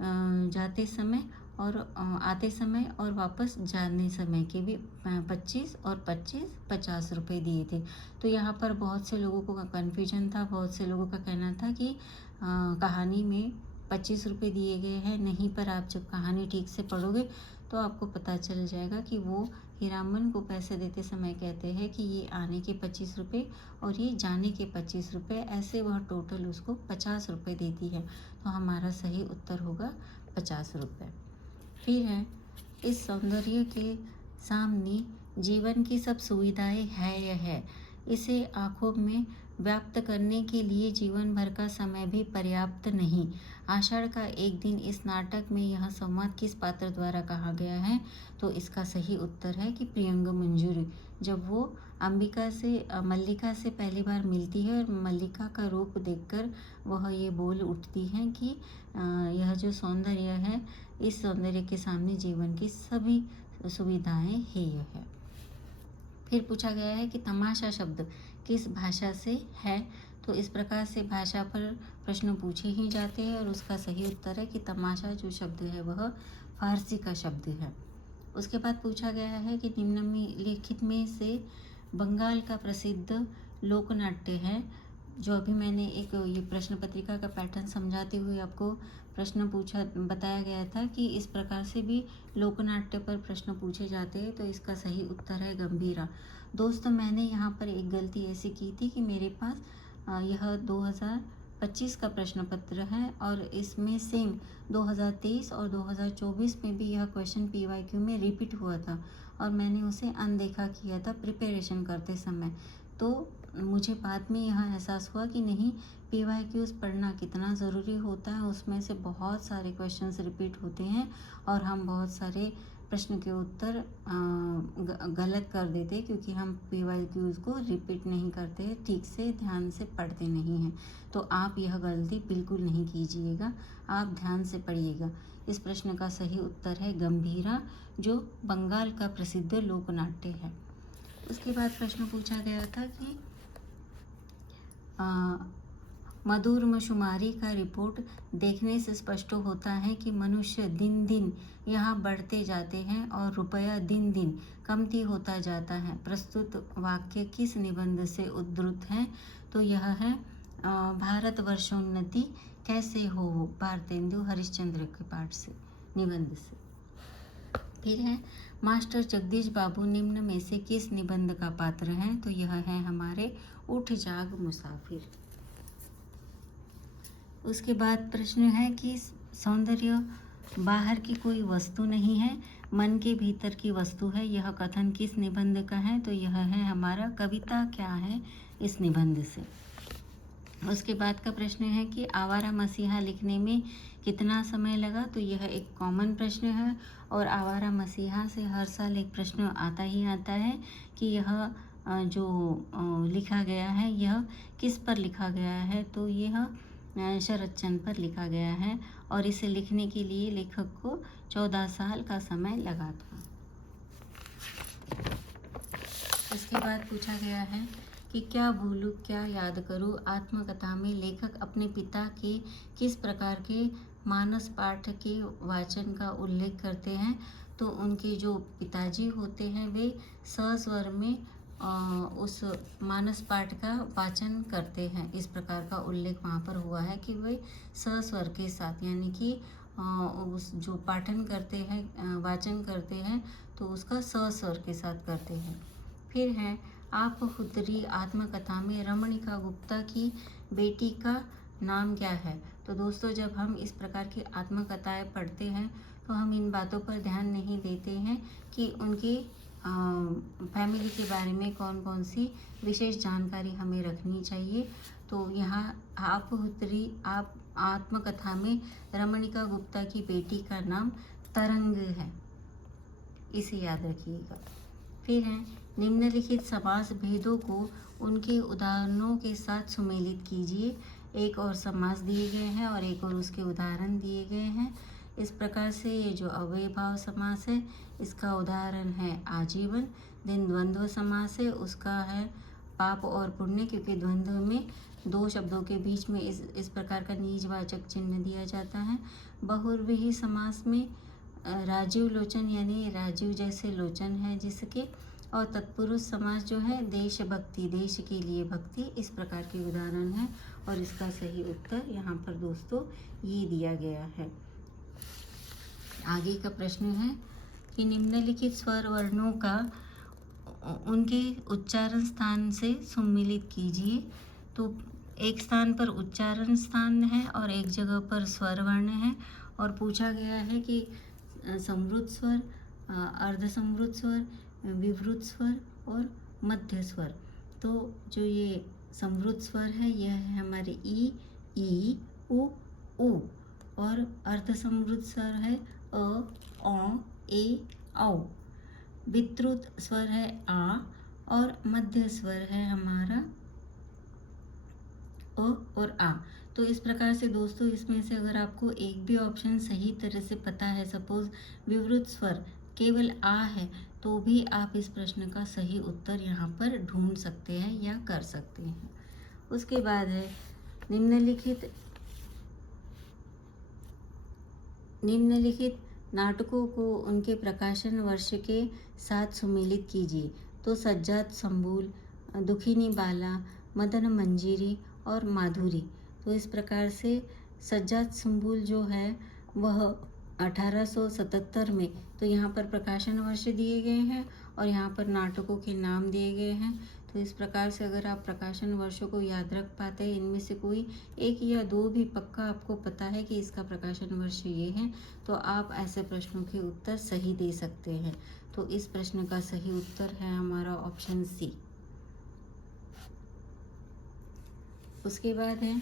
जाते समय और आते समय, और वापस जाने समय के भी 25 और 25 50 रुपये दिए थे। तो यहाँ पर बहुत से लोगों को कन्फ्यूजन था, बहुत से लोगों का कहना था कि कहानी में 25 रुपये दिए गए हैं नहीं, पर आप जब कहानी ठीक से पढ़ोगे तो आपको पता चल जाएगा कि वो हीरामन को पैसे देते समय कहते हैं कि ये आने के 25 रुपये और ये जाने के 25 रुपये, ऐसे वह टोटल उसको 50 रुपये देती है। तो हमारा सही उत्तर होगा 50 रुपये। फिर है, इस सौंदर्य के सामने जीवन की सब सुविधाएं है, इसे आँखों में व्याप्त करने के लिए जीवन भर का समय भी पर्याप्त नहीं। आषाढ़ का एक दिन इस नाटक में यह संवाद किस पात्र द्वारा कहा गया है? तो इसका सही उत्तर है कि प्रियंग मंजूरी। जब वो मल्लिका से पहली बार मिलती है और मल्लिका का रूप देखकर वह ये बोल उठती हैं कि यह जो सौंदर्य है, इस सौंदर्य के सामने जीवन की सभी सुविधाएं हेय है। फिर पूछा गया है कि तमाशा शब्द किस भाषा से है? तो इस प्रकार से भाषा पर प्रश्न पूछे ही जाते हैं और उसका सही उत्तर है कि तमाशा जो शब्द है वह फारसी का शब्द है। उसके बाद पूछा गया है कि निम्नलिखित में से बंगाल का प्रसिद्ध लोकनाट्य है। जो अभी मैंने एक ये प्रश्न पत्रिका का पैटर्न समझाते हुए आपको प्रश्न बताया गया था कि इस प्रकार से भी लोकनाट्य पर प्रश्न पूछे जाते हैं। तो इसका सही उत्तर है गंभीरा। दोस्तों, मैंने यहाँ पर एक गलती ऐसी की थी कि मेरे पास यह 2025 का प्रश्न पत्र है और इसमें सेम 2023 और 2024 में भी यह क्वेश्चन PYQ में रिपीट हुआ था और मैंने उसे अनदेखा किया था प्रिपरेशन करते समय। तो मुझे बाद में यह एहसास हुआ कि नहीं, PYQs पढ़ना कितना ज़रूरी होता है। उसमें से बहुत सारे क्वेश्चंस रिपीट होते हैं और हम बहुत सारे प्रश्न के उत्तर गलत कर देते क्योंकि हम PYQs को रिपीट नहीं करते, ठीक से ध्यान से पढ़ते नहीं हैं। तो आप यह गलती बिल्कुल नहीं कीजिएगा, आप ध्यान से पढ़िएगा। इस प्रश्न का सही उत्तर है गंभीरा, जो बंगाल का प्रसिद्ध लोकनाट्य है। उसके बाद प्रश्न पूछा गया था कि मधुरमशुमारी का रिपोर्ट देखने से स्पष्ट होता है कि मनुष्य दिन दिन यहाँ बढ़ते जाते हैं और रुपया दिन दिन कमती होता जाता है। प्रस्तुत वाक्य किस निबंध से उद्धृत है? तो यह है भारतवर्षोन्नति कैसे हो, भारतेंदु हरिश्चंद्र के पाठ से, निबंध से। फिर है, मास्टर जगदीश बाबू निम्न में से किस निबंध का पात्र हैं? तो यह है हमारे उठ जाग मुसाफिर। उसके बाद प्रश्न है कि सौंदर्य बाहर की कोई वस्तु नहीं है, मन के भीतर की वस्तु है, यह कथन किस निबंध का है? तो यह है हमारा कविता क्या है, इस निबंध से। उसके बाद का प्रश्न है कि आवारा मसीहा लिखने में कितना समय लगा? तो यह एक कॉमन प्रश्न है और आवारा मसीहा से हर साल एक प्रश्न आता ही आता है कि यह जो लिखा गया है यह किस पर लिखा गया है? तो यह शरद चंद्र पर लिखा गया है और इसे लिखने के लिए लेखक को 14 साल का समय लगा था। इसके बाद पूछा गया है कि क्या भूलूं क्या याद करूं आत्मकथा में लेखक अपने पिता के किस प्रकार के मानस पाठ के वाचन का उल्लेख करते हैं? तो उनके जो पिताजी होते हैं वे सस्वर में उस मानस पाठ का वाचन करते हैं। इस प्रकार का उल्लेख वहाँ पर हुआ है कि वे सस्वर के साथ, यानी कि उस जो पाठन करते हैं, वाचन करते हैं, तो उसका सस्वर के साथ करते हैं। फिर है, आप हुतरी आत्मकथा में रमणिका गुप्ता की बेटी का नाम क्या है? तो दोस्तों, जब हम इस प्रकार की आत्मकथाएं पढ़ते हैं तो हम इन बातों पर ध्यान नहीं देते हैं कि उनकी फैमिली के बारे में कौन कौन सी विशेष जानकारी हमें रखनी चाहिए। तो यहाँ आप हुतरी आत्मकथा में रमणिका गुप्ता की बेटी का नाम तरंग है, इसे याद रखिएगा। फिर है, निम्नलिखित समास भेदों को उनके उदाहरणों के साथ सुमेलित कीजिए। एक और समास दिए गए हैं और एक और उसके उदाहरण दिए गए हैं। इस प्रकार से ये जो अव्ययभाव समास है इसका उदाहरण है आजीवन। दिन द्वंद्व समास है, उसका है पाप और पुण्य, क्योंकि द्वंद्व में दो शब्दों के बीच में इस प्रकार का नीचवाचक चिन्ह दिया जाता है। बहुव्रीहि समास में राजीव लोचन यानी राजीव जैसे लोचन है जिसके, और तत्पुरुष समास जो है देशभक्ति, देश के लिए भक्ति, इस प्रकार के उदाहरण हैं। और इसका सही उत्तर यहाँ पर दोस्तों ये दिया गया है। आगे का प्रश्न है कि निम्नलिखित स्वर वर्णों का उनके उच्चारण स्थान से सुम्मिलित कीजिए। तो एक स्थान पर उच्चारण स्थान है और एक जगह पर स्वर वर्ण है, और पूछा गया है कि समृद्ध स्वर, अर्धसमृद्ध स्वर, विवृत स्वर और मध्य स्वर। तो जो ये समृद्ध स्वर है यह है हमारे ई, उ, और अर्धसमृद्ध स्वर है अ, ए, औ। विवृत स्वर है आ, और मध्य स्वर है हमारा अ और आ। तो इस प्रकार से दोस्तों इसमें से अगर आपको एक भी ऑप्शन सही तरह से पता है, सपोज विवृत स्वर केवल आ है, तो भी आप इस प्रश्न का सही उत्तर यहाँ पर ढूंढ सकते हैं या कर सकते हैं। उसके बाद है निम्नलिखित नाटकों को उनके प्रकाशन वर्ष के साथ सुमेलित कीजिए। तो सज्जाद संबूल, दुखिनी बाला, मदन मंजीरी और माधुरी। तो इस प्रकार से सज्जाद संबूल जो है वह 1877 में, तो यहाँ पर प्रकाशन वर्ष दिए गए हैं और यहाँ पर नाटकों के नाम दिए गए हैं। तो इस प्रकार से अगर आप प्रकाशन वर्षों को याद रख पाते हैं, इनमें से कोई एक या दो भी पक्का आपको पता है कि इसका प्रकाशन वर्ष ये है, तो आप ऐसे प्रश्नों के उत्तर सही दे सकते हैं। तो इस प्रश्न का सही उत्तर है हमारा ऑप्शन सी। उसके बाद है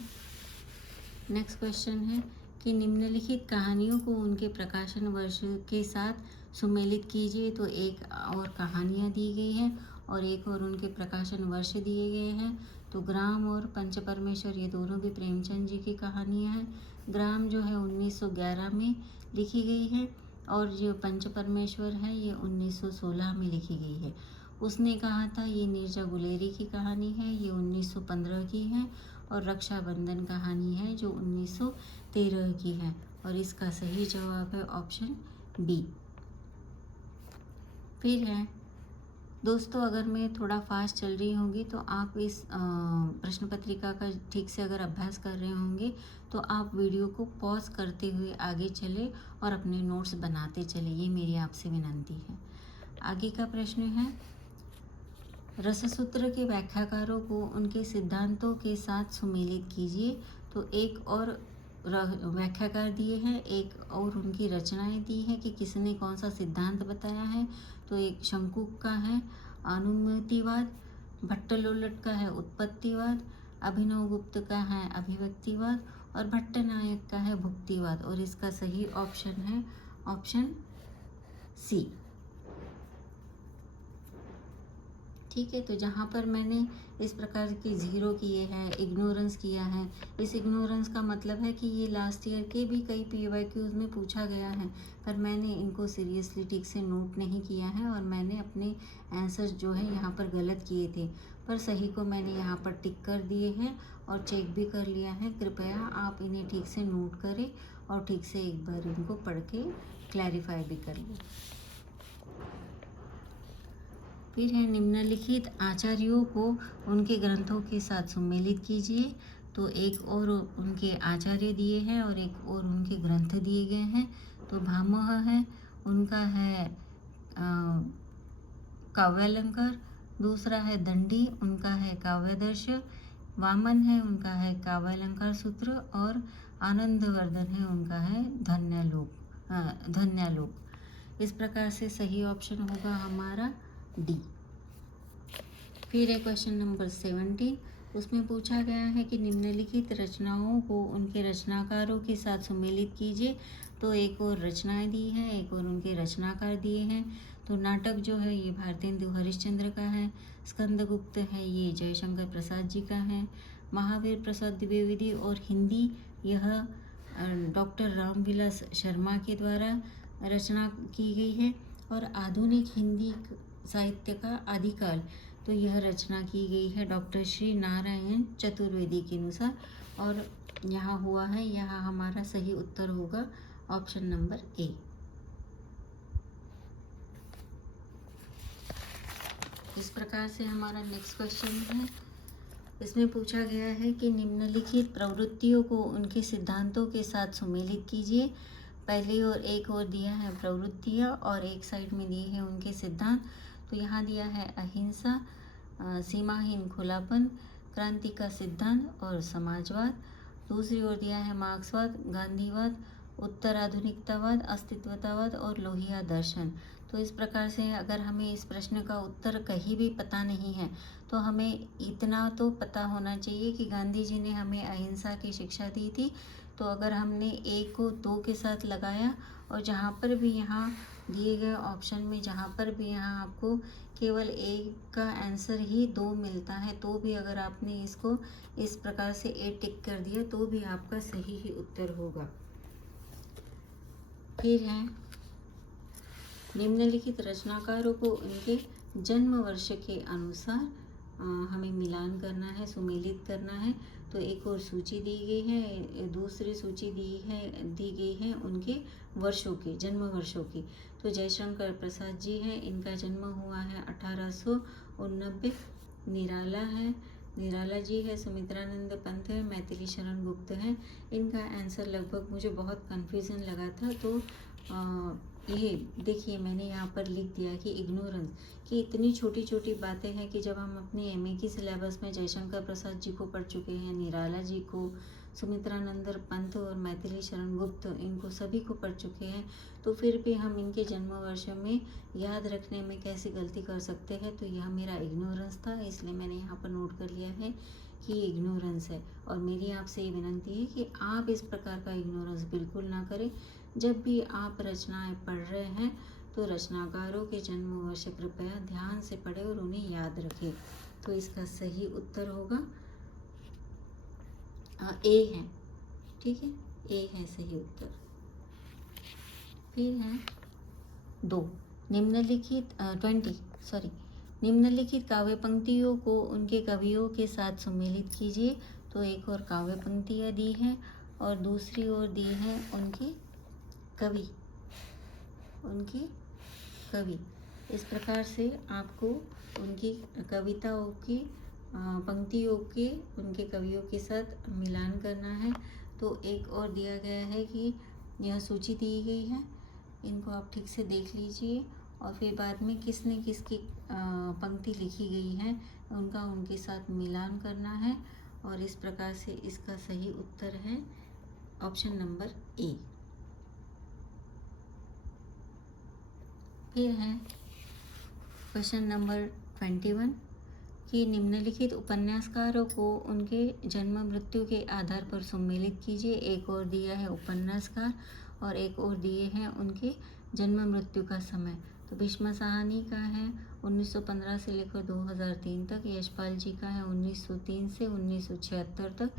नेक्स्ट क्वेश्चन है कि निम्नलिखित कहानियों को उनके प्रकाशन वर्ष के साथ सुमेलित कीजिए। तो एक और कहानियाँ दी गई हैं और एक और उनके प्रकाशन वर्ष दिए गए हैं। तो ग्राम और पंच परमेश्वर ये दोनों भी प्रेमचंद जी की कहानियाँ हैं। ग्राम जो है 1911 में लिखी गई है और जो पंच परमेश्वर है ये 1916 में लिखी गई है। उसने कहा था ये नीरजा गुलेरी की कहानी है, ये 1915 की है। और रक्षाबंधन कहानी है जो 1913 की है, और इसका सही जवाब है ऑप्शन बी। फिर है दोस्तों, अगर मैं थोड़ा फास्ट चल रही होंगी तो आप इस प्रश्न पत्रिका का ठीक से अगर अभ्यास कर रहे होंगे तो आप वीडियो को पॉज करते हुए आगे चले और अपने नोट्स बनाते चले, ये मेरी आपसे विनती है। आगे का प्रश्न है रससूत्र के व्याख्याकारों को उनके सिद्धांतों के साथ सुमेलित कीजिए। तो एक और व्याख्याकार दिए हैं, एक और उनकी रचनाएं दी है कि किसने कौन सा सिद्धांत बताया है। तो एक शंकुक का है अनुमितिवाद, भट्टलोलट का है उत्पत्तिवाद, अभिनव गुप्त का है अभिव्यक्तिवाद और भट्टनायक का है भुक्तिवाद। और इसका सही ऑप्शन है ऑप्शन सी। ठीक है, तो जहाँ पर मैंने इस प्रकार की ज़ीरो किए हैं, इग्नोरेंस किया है, इस इग्नोरेंस का मतलब है कि ये लास्ट ईयर के भी कई PYQs में पूछा गया है, पर मैंने इनको सीरियसली ठीक से नोट नहीं किया है और मैंने अपने आंसर्स जो है यहाँ पर गलत किए थे, पर सही को मैंने यहाँ पर टिक कर दिए हैं और चेक भी कर लिया है। कृपया आप इन्हें ठीक से नोट करें और ठीक से एक बार इनको पढ़ के क्लैरिफाई भी कर लें। फिर है निम्नलिखित आचार्यों को उनके ग्रंथों के साथ सुमेलित कीजिए। तो एक और उनके आचार्य दिए हैं और एक और उनके ग्रंथ दिए गए हैं। तो भामह है, उनका है काव्यालंकार, दूसरा है दंडी, उनका है काव्यादर्श, वामन है, उनका है काव्यालंकार सूत्र और आनंदवर्धन है, उनका है धन्यालोक। इस प्रकार से सही ऑप्शन होगा हमारा डी। फिर है क्वेश्चन नंबर 17, उसमें पूछा गया है कि निम्नलिखित रचनाओं को उनके रचनाकारों के साथ सुमेलित कीजिए। तो एक और रचनाएं दी है, एक और उनके रचनाकार दिए हैं। तो नाटक जो है ये भारतेंदु हरिश्चंद्र का है, स्कंदगुप्त है ये जयशंकर प्रसाद जी का है, महावीर प्रसाद द्विवेदी और हिंदी यह डॉक्टर रामविलास शर्मा के द्वारा रचना की गई है। और आधुनिक हिंदी साहित्य का आदिकाल तो यह रचना की गई है डॉक्टर श्री नारायण चतुर्वेदी के अनुसार, और यहाँ हुआ है, यहाँ हमारा सही उत्तर होगा ऑप्शन नंबर ए। इस प्रकार से हमारा नेक्स्ट क्वेश्चन है। इसमें पूछा गया है कि निम्नलिखित प्रवृत्तियों को उनके सिद्धांतों के साथ सुमेलित कीजिए। पहली और एक और दिया है प्रवृत्तियाँ और एक साइड में दिए हैं उनके सिद्धांत। तो यहाँ दिया है अहिंसा, सीमाहीन खुलापन, क्रांति का सिद्धांत और समाजवाद। दूसरी ओर दिया है मार्क्सवाद, गांधीवाद, उत्तराधुनिकतावाद, अस्तित्वतावाद और लोहिया दर्शन। तो इस प्रकार से अगर हमें इस प्रश्न का उत्तर कहीं भी पता नहीं है तो हमें इतना तो पता होना चाहिए कि गांधी जी ने हमें अहिंसा की शिक्षा दी थी। तो अगर हमने एक को दो के साथ लगाया और जहाँ पर भी यहाँ दिए गए ऑप्शन में जहाँ पर भी यहाँ आपको केवल एक का आंसर ही दो मिलता है, तो भी अगर आपने इसको इस प्रकार से ए टिक कर दिया तो भी आपका सही ही उत्तर होगा। फिर है निम्नलिखित रचनाकारों को उनके जन्म वर्ष के अनुसार हमें मिलान करना है, सुमेलित करना है। तो एक और सूची दी गई है, दूसरी सूची दी गई है उनके वर्षों की, जन्म वर्षों की। तो जयशंकर प्रसाद जी है, इनका जन्म हुआ है 1889। निराला जी है, सुमित्रानंद पंत है, मैथिली शरण गुप्त है। इनका आंसर लगभग मुझे बहुत कन्फ्यूज़न लगा था, तो ये देखिए मैंने यहाँ पर लिख दिया कि इग्नोरेंस, कि इतनी छोटी छोटी बातें हैं कि जब हम अपने एमए की सिलेबस में जयशंकर प्रसाद जी को पढ़ चुके हैं, निराला जी को, सुमित्रानंद पंत और मैथिली शरण गुप्त, इनको सभी को पढ़ चुके हैं, तो फिर भी हम इनके जन्म वर्ष में याद रखने में कैसी गलती कर सकते हैं। तो यह मेरा इग्नोरेंस था, इसलिए मैंने यहाँ पर नोट कर लिया है कि ये इग्नोरेंस है। और मेरी आपसे ये विनती है कि आप इस प्रकार का इग्नोरेंस बिल्कुल ना करें। जब भी आप रचनाएं पढ़ रहे हैं तो रचनाकारों के जन्म वर्ष कृपया ध्यान से पढ़ें और उन्हें याद रखें। तो इसका सही उत्तर होगा ए है, ठीक है, ए है सही उत्तर। फिर है 2, निम्नलिखित काव्य पंक्तियों को उनके कवियों के साथ सुमेलित कीजिए। तो एक और काव्य पंक्तियाँ दी हैं और दूसरी ओर दी है उनके कवि। इस प्रकार से आपको उनकी कविताओं की पंक्तियों के उनके कवियों के साथ मिलान करना है। तो एक और दिया गया है कि यह सूची दी गई है, इनको आप ठीक से देख लीजिए और फिर बाद में किसने किसकी पंक्ति लिखी गई है उनका उनके साथ मिलान करना है। और इस प्रकार से इसका सही उत्तर है ऑप्शन नंबर ए। फिर है क्वेश्चन नंबर 21 कि निम्नलिखित उपन्यासकारों को उनके जन्म मृत्यु के आधार पर सम्मिलित कीजिए। एक और दिया है उपन्यासकार और एक और दिए हैं उनके जन्म मृत्यु का समय। तो भीष्म साहनी का है 1915 से लेकर 2003 तक, यशपाल जी का है 1903 से 1976 तक,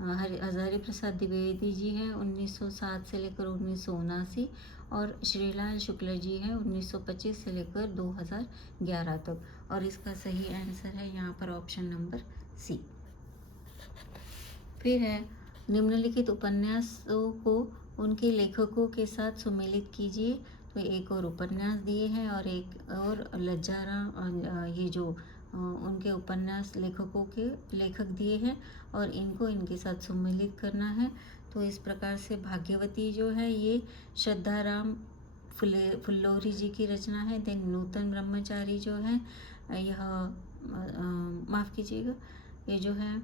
हजारी प्रसाद द्विवेदी जी है 1907 से लेकर 1979 और श्रीलाल शुक्ला जी है 1925 से लेकर 2011 तक। और इसका सही आंसर है यहाँ पर ऑप्शन नंबर सी। फिर है निम्नलिखित उपन्यासों को उनके लेखकों के साथ सुमेलित कीजिए। तो एक और उपन्यास दिए हैं और एक और लज्जाराम, ये जो उनके उपन्यास लेखकों के लेखक दिए हैं और इनको इनके साथ सम्मिलित करना है। तो इस प्रकार से भाग्यवती जो है ये श्रद्धाराम फुल्लोरी जी की रचना है। देन नूतन ब्रह्मचारी जो है यह माफ़ कीजिएगा, ये जो है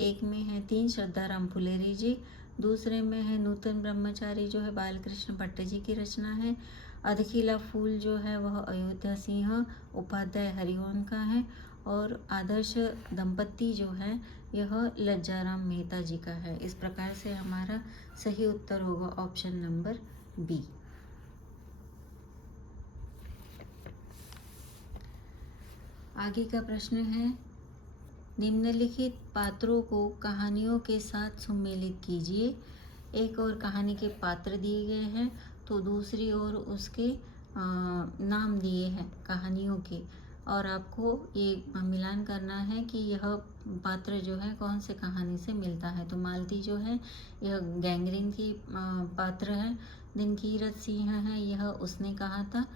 एक में है 3 श्रद्धाराम फुलेरी जी, दूसरे में है नूतन ब्रह्मचारी जो है बालकृष्ण भट्ट जी की रचना है। अधखिला फूल जो है वह अयोध्या सिंह उपाध्याय हरिओम का है और आदर्श दंपति जो है यह लज्जाराम मेहता जी का है। इस प्रकार से हमारा सही उत्तर होगा ऑप्शन नंबर बी। आगे का प्रश्न है निम्नलिखित पात्रों को कहानियों के साथ सम्मिलित कीजिए। एक और कहानी के पात्र दिए गए हैं तो दूसरी ओर उसके नाम दिए हैं कहानियों के, और आपको ये मिलान करना है कि यह पात्र जो है कौन से कहानी से मिलता है। तो मालती जो है यह गैंग्रीन की पात्र है। दिनकीरत सिंह है, यह उसने कहा था।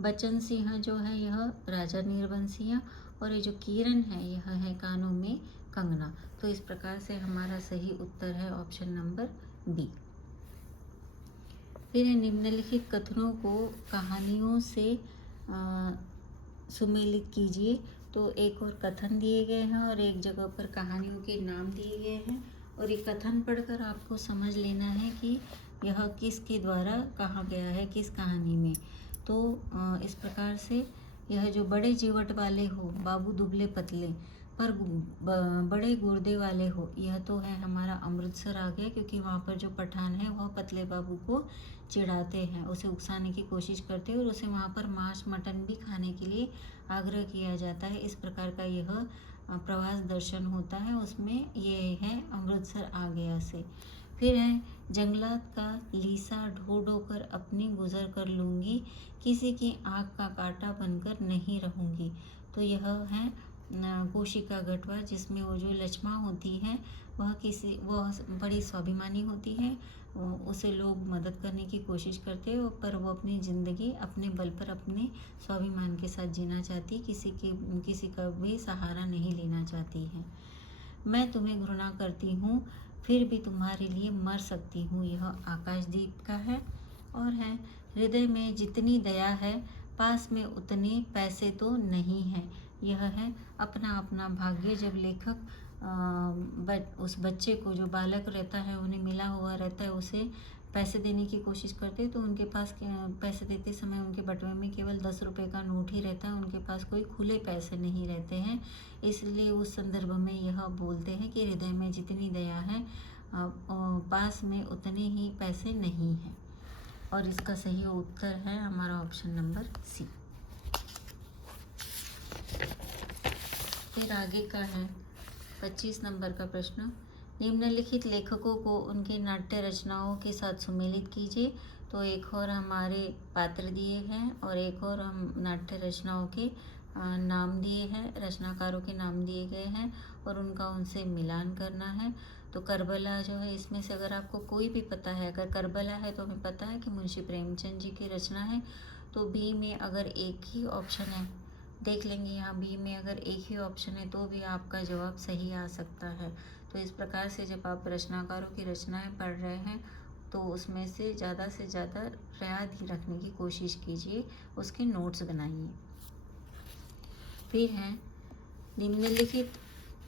बच्चन सिंह जो है यह राजा नीरबंश सिंह, और ये जो किरण है यह है कानों में कंगना। तो इस प्रकार से हमारा सही उत्तर है ऑप्शन नंबर बी। फिर है निम्नलिखित कथनों को कहानियों से सुमेलित कीजिए। तो एक और कथन दिए गए हैं और एक जगह पर कहानियों के नाम दिए गए हैं, और ये कथन पढ़कर आपको समझ लेना है कि यह किसके द्वारा कहा गया है, किस कहानी में। तो इस प्रकार से यह जो बड़े जीवट वाले हो, बाबू दुबले पतले पर बड़े गुर्दे वाले हो, यह तो है हमारा अमृतसर आ गया, क्योंकि वहाँ पर जो पठान है वह पतले बाबू को चिढ़ाते हैं, उसे उकसाने की कोशिश करते हैं और उसे वहाँ पर मांस मटन भी खाने के लिए आग्रह किया जाता है। इस प्रकार का यह प्रवास दर्शन होता है, उसमें ये है अमृतसर आ गया से। फिर है जंगलात का लीसा ढो ढो कर अपनी गुजर कर लूँगी, किसी की आँख का कांटा बनकर नहीं रहूँगी। तो यह है कोशिका गढ़वा, जिसमें वो जो लक्ष्मा होती है वह बड़ी स्वाभिमानी होती है, उसे लोग मदद करने की कोशिश करते हैं, पर वो अपनी ज़िंदगी अपने बल पर अपने स्वाभिमान के साथ जीना चाहती, किसी का भी सहारा नहीं लेना चाहती है। मैं तुम्हें घृणा करती हूँ, फिर भी तुम्हारे लिए मर सकती हूँ, यह आकाशदीप का है। और है हृदय में जितनी दया है, पास में उतने पैसे तो नहीं है, यह है अपना अपना भाग्य। जब लेखक उस बच्चे को, जो बालक रहता है, उन्हें मिला हुआ रहता है, उसे पैसे देने की कोशिश करते हैं, तो उनके पास पैसे देते समय उनके बटुए में केवल 10 रुपये का नोट ही रहता है, उनके पास कोई खुले पैसे नहीं रहते हैं। इसलिए उस संदर्भ में यह बोलते हैं कि हृदय में जितनी दया है, पास में उतने ही पैसे नहीं हैं। और इसका सही उत्तर है हमारा ऑप्शन नंबर सी। फिर आगे का है 25 नंबर का प्रश्न। निम्नलिखित लेखकों को उनके नाट्य रचनाओं के साथ सुमेलित कीजिए। तो एक और हमारे पात्र दिए हैं और एक और हम नाट्य रचनाओं के नाम दिए हैं, रचनाकारों के नाम दिए गए हैं और उनका उनसे मिलान करना है। तो करबला जो है, इसमें से अगर आपको कोई भी पता है, अगर करबला है तो हमें पता है कि मुंशी प्रेमचंद जी की रचना है। तो बी में अगर एक ही ऑप्शन है, देख लेंगे यहाँ बी में अगर एक ही ऑप्शन है तो भी आपका जवाब सही आ सकता है। तो इस प्रकार से जब आप रचनाकारों की रचनाएं पढ़ रहे हैं तो उसमें से ज़्यादा याद ही रखने की कोशिश कीजिए, उसके नोट्स बनाइए। फिर है निम्नलिखित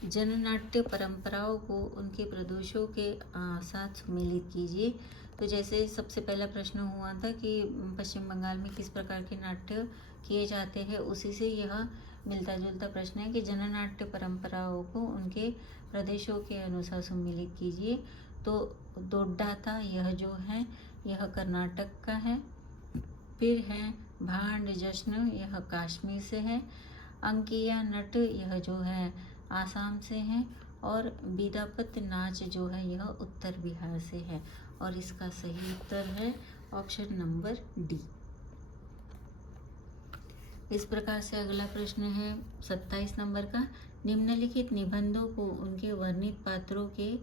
जननाट्य परंपराओं को उनके प्रदोषों के साथ सुमेलित कीजिए। तो जैसे सबसे पहला प्रश्न हुआ था कि पश्चिम बंगाल में किस प्रकार के नाट्य किए जाते हैं, उसी से यह मिलता जुलता प्रश्न है कि जननाट्य परंपराओं को उनके प्रदेशों के अनुसार सम्मिलित कीजिए। तो दोड्डाता यह जो है यह कर्नाटक का है। फिर है भांड जश्न, यह कश्मीर से है। अंकिया नट यह जो है आसाम से है। और बिदापत नाच जो है यह उत्तर बिहार से है। और इसका सही उत्तर है ऑप्शन नंबर डी। इस प्रकार से अगला प्रश्न है 27 नंबर का। निम्नलिखित निबंधों को उनके वर्णित पात्रों के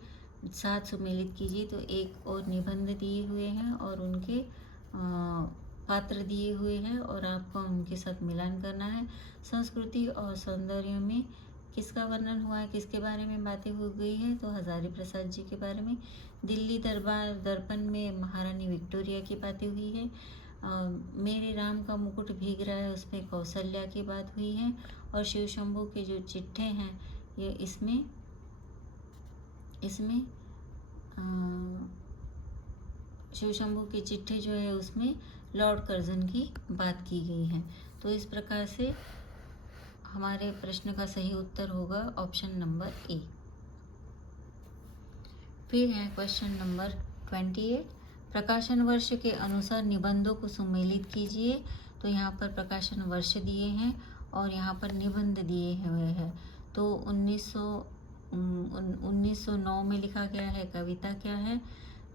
साथ सुमेलित कीजिए। तो एक और निबंध दिए हुए हैं और उनके पात्र दिए हुए हैं और आपको उनके साथ मिलान करना है। संस्कृति और सौंदर्य में किसका वर्णन हुआ है, किसके बारे में बातें हो गई है, तो हजारी प्रसाद जी के बारे में। दिल्ली दरबार दर्पण में महारानी विक्टोरिया की बातें हुई है। मेरे राम का मुकुट भीग रहा है, उसमें कौशल्या की बात हुई है। और शिव शंभू के जो चिट्ठे हैं ये इसमें शिव शंभू के चिट्ठे जो है उसमें लॉर्ड कर्जन की बात की गई है। तो इस प्रकार से हमारे प्रश्न का सही उत्तर होगा ऑप्शन नंबर ए। फिर है क्वेश्चन नंबर 28। प्रकाशन वर्ष के अनुसार निबंधों को सुमेलित कीजिए। तो यहाँ पर प्रकाशन वर्ष दिए हैं और यहाँ पर निबंध दिए हुए हैं। तो 1909 में लिखा गया है कविता क्या है,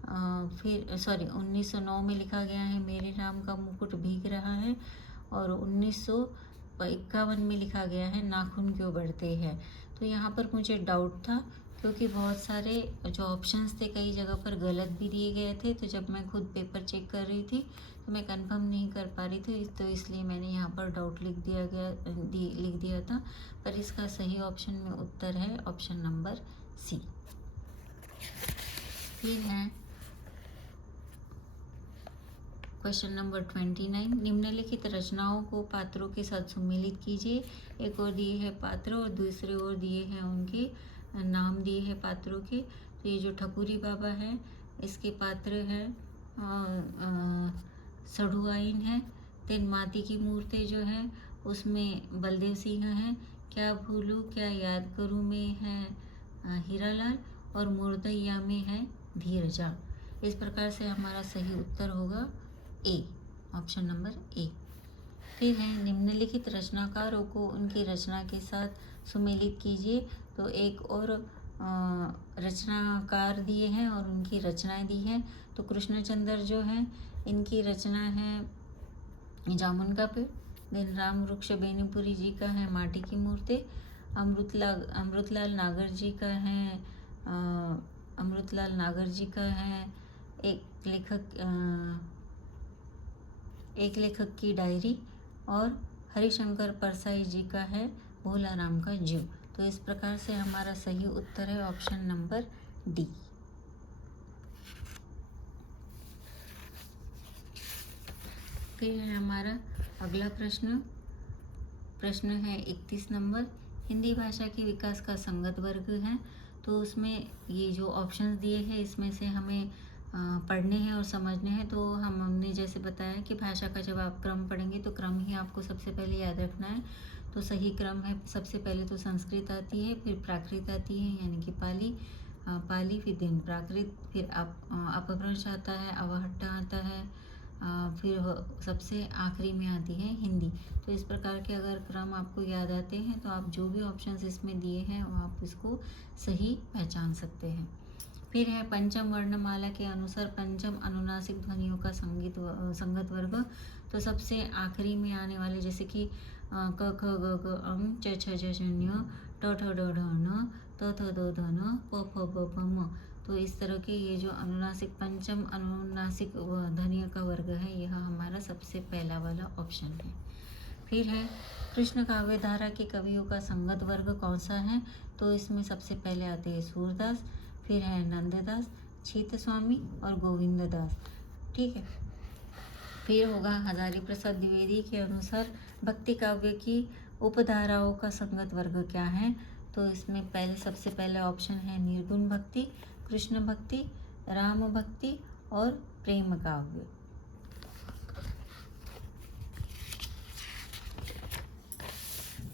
1909 में लिखा गया है मेरे राम का मुकुट भीग रहा है। और 51 में लिखा गया है नाखून क्यों बढ़ते हैं। तो यहाँ पर मुझे डाउट था, क्योंकि बहुत सारे जो ऑप्शंस थे कई जगह पर गलत भी दिए गए थे। तो जब मैं खुद पेपर चेक कर रही थी तो मैं कंफर्म नहीं कर पा रही थी, तो इसलिए मैंने यहाँ पर डाउट लिख दिया था। पर इसका सही ऑप्शन में उत्तर है ऑप्शन नंबर सी। फिर है क्वेश्चन नंबर 29, निम्नलिखित रचनाओं को पात्रों के साथ सम्मिलित कीजिए। एक और दिए हैं पात्र और दूसरे और दिए हैं उनके नाम दिए हैं पात्रों के। तो ये जो ठकुरी बाबा है इसके पात्र है सढ़ुआइन है। तेन माती की मूर्ति जो है उसमें बलदेव सिंह है। क्या भूलूं क्या याद करूं में है हीरालाल, और मुर्दैया में है धीरजा। इस प्रकार से हमारा सही उत्तर होगा ए, ऑप्शन नंबर ए। फिर है निम्नलिखित रचनाकारों को उनकी रचना के साथ सुमेलित कीजिए। तो एक और रचनाकार दिए हैं और उनकी रचनाएं दी हैं। तो कृष्णचंद्र जो है इनकी रचना है जामुन का पेड़। दिन राम वृक्ष बेनीपुरी जी का है माटी की मूर्ति। अमृतलाल नागर जी का है एक लेखक की डायरी। और हरिशंकर परसाई जी का है भोला राम का जीव। तो इस प्रकार से हमारा सही उत्तर है ऑप्शन नंबर डी। फिर है हमारा अगला प्रश्न है 31 नंबर, हिंदी भाषा के विकास का संगत वर्ग है। तो उसमें ये जो ऑप्शंस दिए हैं इसमें से हमें पढ़ने हैं और समझने हैं। तो हमने जैसे बताया कि भाषा का जब आप क्रम पढ़ेंगे तो क्रम ही आपको सबसे पहले याद रखना है। तो सही क्रम है, सबसे पहले तो संस्कृत आती है, फिर प्राकृत आती है यानी कि पाली, फिर दिन प्राकृत, फिर अपभ्रंश आता है, अवहट्टा आता है, फिर सबसे आखिरी में आती है हिंदी। तो इस प्रकार के अगर क्रम आपको याद आते हैं तो आप जो भी ऑप्शंस इसमें दिए हैं वो आप इसको सही पहचान सकते हैं। फिर है पंचम वर्णमाला के अनुसार पंचम अनुनासिक ध्वनियों का संगत वर्ग। तो सबसे आखिरी में आने वाले जैसे कि क ख ग ग अम च छ ज ज ञ ट ठ ड ढ न त थ द ध न प फ ब भ म। तो इस तरह के ये जो अनुनासिक पंचम अनुनासिक ध्वनियों का वर्ग है यह हमारा सबसे पहला वाला ऑप्शन है। फिर है कृष्ण काव्य धारा के कवियों का संगत वर्ग कौन सा है। तो इसमें सबसे पहले आते हैं सूरदास, फिर है नंददास, छीत स्वामी और गोविंद दास। ठीक है। फिर होगा हजारी प्रसाद द्विवेदी के अनुसार भक्ति काव्य की उपधाराओं का संगत वर्ग क्या है। तो इसमें सबसे पहला ऑप्शन है निर्गुण भक्ति, कृष्ण भक्ति, राम भक्ति और प्रेम काव्य।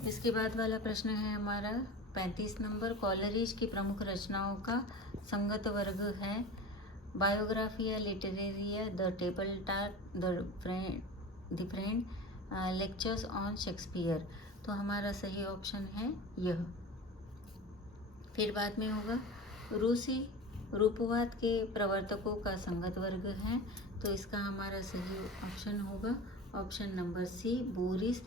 इसके बाद वाला प्रश्न है हमारा 35 नंबर, कॉलरिज की प्रमुख रचनाओं का संगत वर्ग है Biographia Literaria, the table talk, the friend, lectures on Shakespeare. तो हमारा सही ऑप्शन है यह। फिर बाद में होगा रूसी रूपवाद के प्रवर्तकों का संगत वर्ग है। तो इसका हमारा सही ऑप्शन होगा option number C, Boris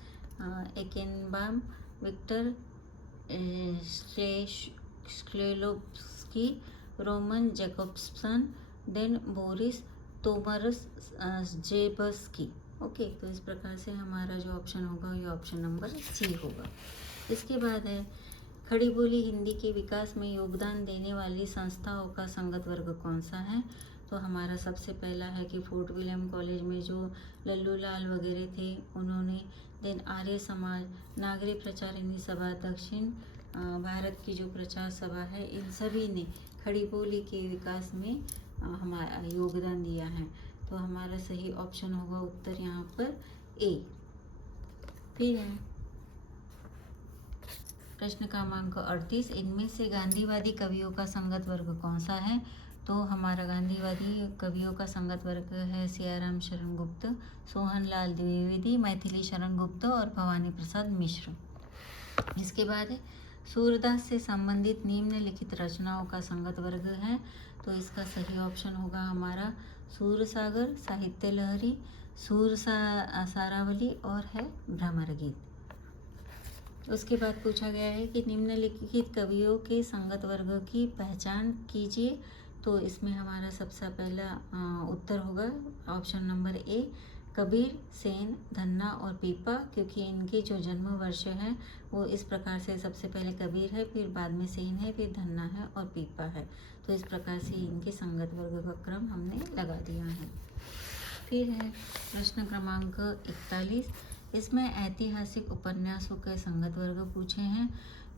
Eikhenbaum, Victor Shklovsky, Roman Jakobson, then Boris Tomashevsky. Okay, तो इस प्रकार से हमारा जो ऑप्शन होगा ये ऑप्शन नंबर सी होगा। इसके बाद है खड़ी बोली हिंदी के विकास में योगदान देने वाली संस्थाओं का संगत वर्ग कौन सा है। तो हमारा सबसे पहला है कि फोर्ट विलियम कॉलेज में जो लल्लू लाल वगैरह थे उन्होंने, देन आर्य समाज, नागरिक प्रचारिणी सभा, दक्षिण भारत की जो प्रचार सभा है, इन सभी ने खड़ी बोली के विकास में हमारा योगदान दिया है। तो हमारा सही ऑप्शन होगा उत्तर यहाँ पर ए। फिर है प्रश्न क्रमांक 38, इनमें से गांधीवादी कवियों का संगत वर्ग कौन सा है। तो हमारा गांधीवादी कवियों का संगत वर्ग है सियाराम शरण गुप्त, सोहन लाल द्विवेदी, मैथिली शरण गुप्त और भवानी प्रसाद मिश्र। इसके बाद है सूरदास से संबंधित निम्नलिखित रचनाओं का संगत वर्ग है। तो इसका सही ऑप्शन होगा हमारा सूरसागर, साहित्य लहरी, सारावली और है भ्रमर गीत। उसके बाद पूछा गया है कि निम्नलिखित कवियों के संगत वर्ग की पहचान कीजिए। तो इसमें हमारा सबसे पहला उत्तर होगा option number A, Kabir, Sen, Dhanna और पीपा, क्योंकि इनके जो जन्म वर्ष है वो इस प्रकार से सबसे पहले कबीर है, फिर बाद में सेन है, फिर धन्ना है और पीपा है। तो इस प्रकार से इनके संगत वर्ग का क्रम हमने लगा दिया है। फिर है प्रश्न क्रमांक 41। इसमें ऐतिहासिक उपन्यासों के संगत वर्ग पूछे हैं।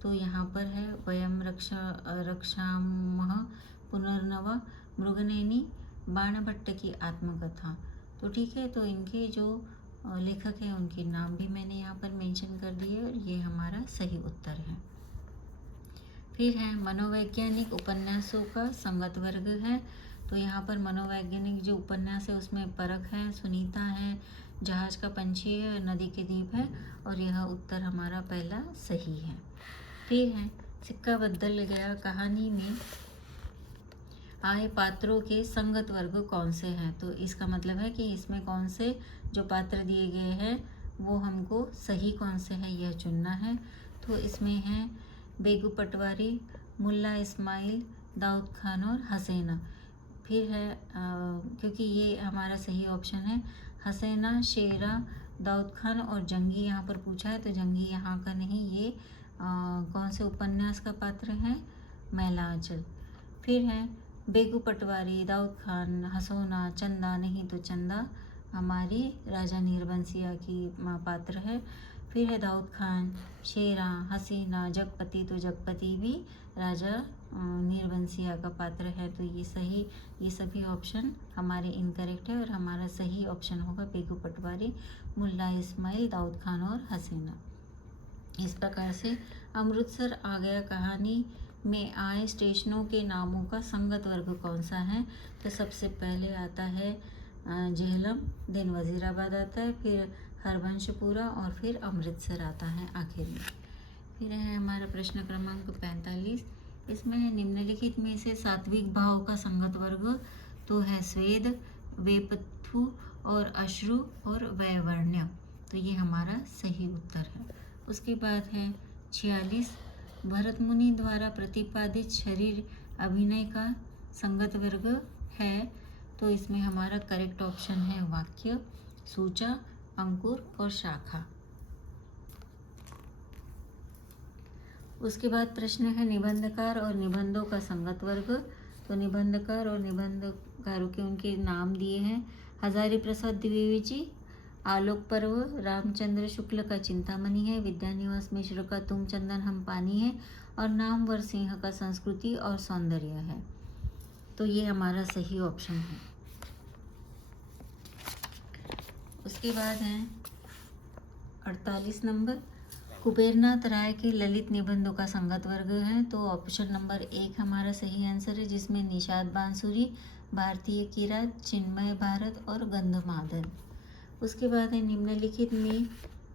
तो यहाँ पर है वयम रक्षामः, पुनर्नवा, मृगनयनी, बाणभट्ट की आत्मकथा। तो ठीक है, तो इनके जो लेखक हैं उनके नाम भी मैंने यहाँ पर मेंशन कर दिए और ये हमारा सही उत्तर है। फिर है मनोवैज्ञानिक उपन्यासों का संगत वर्ग है। तो यहाँ पर मनोवैज्ञानिक जो उपन्यास है उसमें परख है, सुनीता है, जहाज का पंछी है, नदी के द्वीप है, और यह उत्तर हमारा पहला सही है। फिर है सिक्का बदल गया कहानी में आए पात्रों के संगत वर्ग कौन से हैं। तो इसका मतलब है कि इसमें कौन से जो पात्र दिए गए हैं वो हमको सही कौन से हैं यह चुनना है। तो इसमें है बेगू पटवारी, मुल्ला इस्माइल, दाऊद खान और हसीना। फिर है क्योंकि ये हमारा सही ऑप्शन है, हसीना, शेरा, दाऊद खान और जंगी यहाँ पर पूछा है, तो जंगी यहाँ का नहीं, ये कौन से उपन्यास का पात्र है, मैला आंचल। फिर है बेगू पटवारी, दाऊद खान, हसोना, चंदा नहीं तो चंदा हमारी राजा नीरबंसिया की पात्र है। फिर है दाऊद खान, शेरा, हसीना, जगपति तो जगपति भी राजा नीरबंसिया का पात्र है। तो ये सभी ऑप्शन हमारे इनकरेक्ट है और हमारा सही ऑप्शन होगा बेगू पटवारी, मुल्ला इस्माइल, दाऊद खान और हसीना। इस प्रकार से अमृतसर आ गया कहानी में आए स्टेशनों के नामों का संगत वर्ग कौन सा है। तो सबसे पहले आता है जेहलम, देन वजीराबाद आता है, फिर हरबंशपुरा और फिर अमृतसर आता है आखिर में। फिर है हमारा प्रश्न क्रमांक 45। इसमें निम्नलिखित में से सात्विक भाव का संगत वर्ग तो है स्वेद, वेपथु और अश्रु और वैवर्ण्य। तो ये हमारा सही उत्तर है। उसके बाद है 46, भरत मुनि द्वारा प्रतिपादित शरीर अभिनय का संगत वर्ग है। तो इसमें हमारा करेक्ट ऑप्शन है वाक्य, सूचा, अंकुर और शाखा। उसके बाद प्रश्न है निबंधकार और निबंधों का संगत वर्ग। तो निबंधकार और निबंधकारों के उनके नाम दिए हैं, हजारी प्रसाद द्विवेदी, आलोक पर्व, रामचंद्र शुक्ल का चिंतामणि है, विद्यानिवास मिश्र का तुम चंदन हम पानी है, और नामवर सिंह का संस्कृति और सौंदर्य है। तो ये हमारा सही ऑप्शन है। उसके बाद है 48 नंबर, कुबेरनाथ राय के ललित निबंधों का संगत वर्ग है। तो ऑप्शन नंबर 1 हमारा सही आंसर है, जिसमें निषाद बांसुरी, भारतीय किरात, चिन्मय भारत और गंधमादन। उसके बाद है निम्नलिखित में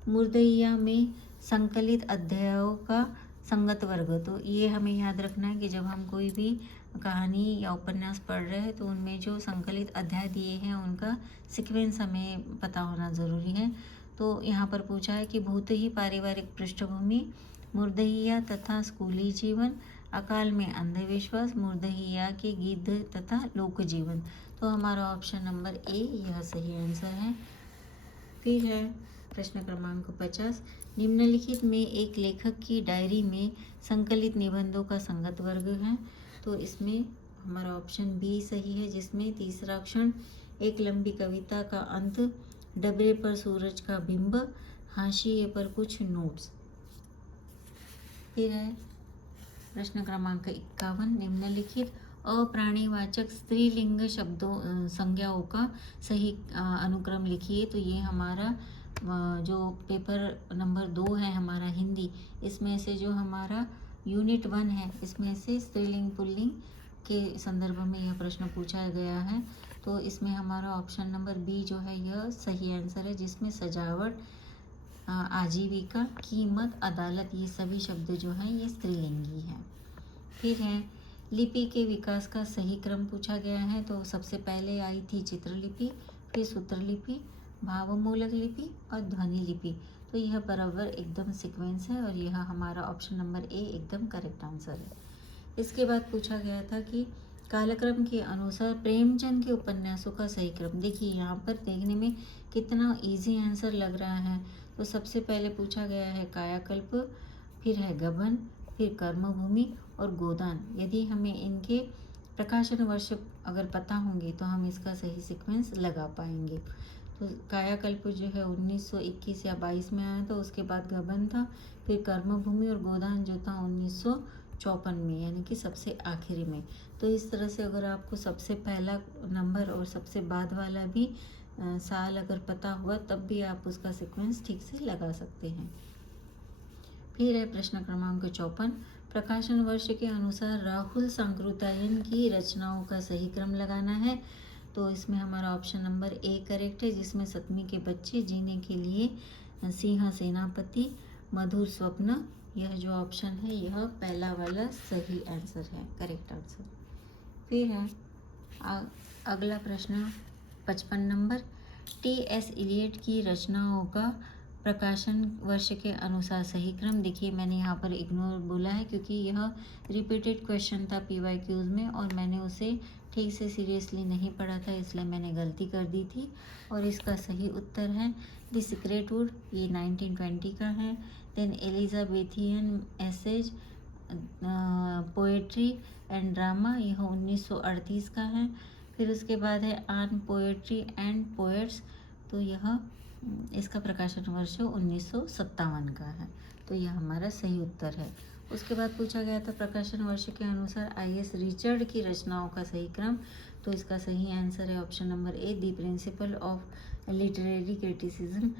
मुर्दइया में संकलित अध्यायों का संगत वर्ग। तो ये हमें याद रखना है कि जब हम कोई भी कहानी या उपन्यास पढ़ रहे हैं तो उनमें जो संकलित अध्याय दिए हैं उनका सीक्वेंस हमें पता होना ज़रूरी है। तो यहाँ पर पूछा है कि भूत ही पारिवारिक पृष्ठभूमि, मुर्दइया तथा स्कूली जीवन, अकाल में अंधविश्वास, मुर्दइया के गिद्ध तथा लोक जीवन। तो हमारा ऑप्शन नंबर ए यह सही आंसर है। फिर है प्रश्न क्रमांक 50, निम्नलिखित में एक लेखक की डायरी में संकलित निबंधों का संगत वर्ग है। तो इसमें हमारा ऑप्शन बी सही है, जिसमें तीसरा क्षण, एक लंबी कविता का अंत, डबरे पर सूरज का बिंब, हाशिए पर कुछ नोट्स। फिर है प्रश्न क्रमांक 51, निम्नलिखित अप्राणीवाचक स्त्रीलिंग शब्दों संज्ञाओं का सही अनुक्रम लिखिए। तो ये हमारा जो पेपर नंबर 2 है हमारा हिंदी, इसमें से जो हमारा यूनिट 1 है इसमें से स्त्रीलिंग पुल्लिंग के संदर्भ में यह प्रश्न पूछा गया है। तो इसमें हमारा ऑप्शन नंबर बी जो है यह सही आंसर है, जिसमें सजावट, आजीविका, कीमत, अदालत, ये सभी शब्द जो हैं ये स्त्रीलिंगी हैं। फिर है लिपि के विकास का सही क्रम पूछा गया है। तो सबसे पहले आई थी चित्रलिपि, फिर सूत्रलिपि, भावमूलक लिपि और ध्वनि लिपि। तो यह बराबर एकदम सीक्वेंस है और यह हमारा ऑप्शन नंबर ए एकदम करेक्ट आंसर है। इसके बाद पूछा गया था कि कालक्रम के अनुसार प्रेमचंद के उपन्यासों का सही क्रम। देखिए यहाँ पर देखने में कितना इजी आंसर लग रहा है। तो सबसे पहले पूछा गया है कायाकल्प, फिर है गबन, फिर कर्मभूमि और गोदान। यदि हमें इनके प्रकाशन वर्ष अगर पता होंगे तो हम इसका सही सीक्वेंस लगा पाएंगे। तो कायाकल्प जो है 1921 या 22 में आया था, उसके बाद गबन था, फिर कर्मभूमि और गोदान जो था 1954 में, यानी कि सबसे आखिरी में। तो इस तरह से अगर आपको सबसे पहला नंबर और सबसे बाद वाला भी साल अगर पता हुआ तब भी आप उसका सीक्वेंस ठीक से लगा सकते हैं। फिर है प्रश्न क्रमांक 54, प्रकाशन वर्ष के अनुसार राहुल सांकृत्यायन की रचनाओं का सही क्रम लगाना है। तो इसमें हमारा ऑप्शन नंबर ए करेक्ट है, जिसमें सतमी के बच्चे, जीने के लिए, सिंह सेनापति, मधुर स्वप्न, यह जो ऑप्शन है यह पहला वाला सही आंसर है, करेक्ट आंसर। फिर है अगला प्रश्न 55 नंबर, टी.एस. इलियट की रचनाओं का प्रकाशन वर्ष के अनुसार सही क्रम। देखिए मैंने यहाँ पर इग्नोर बोला है क्योंकि यह रिपीटेड क्वेश्चन था PYQs में और मैंने उसे ठीक से सीरियसली नहीं पढ़ा था, इसलिए मैंने गलती कर दी थी। और इसका सही उत्तर है द सीक्रेट वुड, ये 1920 का है। Then Elizabethan essays poetry and drama, यह 1938 का है। फिर उसके बाद है ऑन पोएट्री एंड पोएट्स, तो यह इसका प्रकाशन वर्ष 1957 का है। तो यह हमारा सही उत्तर है। उसके बाद पूछा गया था प्रकाशन वर्ष के अनुसार I.S. रिचर्ड की रचनाओं का सही क्रम। तो इसका सही आंसर है option number A, the principle of literary criticism,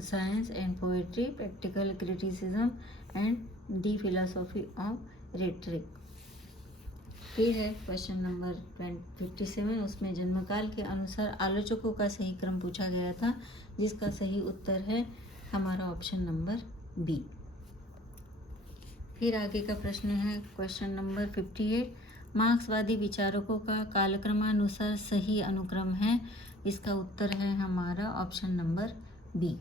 science and poetry, practical criticism and the philosophy of rhetoric. फिर है क्वेश्चन नंबर 57, उसमें जन्मकाल के अनुसार आलोचकों का सही क्रम पूछा गया था, जिसका सही उत्तर है हमारा ऑप्शन नंबर बी। फिर आगे का प्रश्न है क्वेश्चन नंबर 58, मार्क्सवादी विचारकों का कालक्रमानुसार सही अनुक्रम है। इसका उत्तर है हमारा ऑप्शन नंबर बी।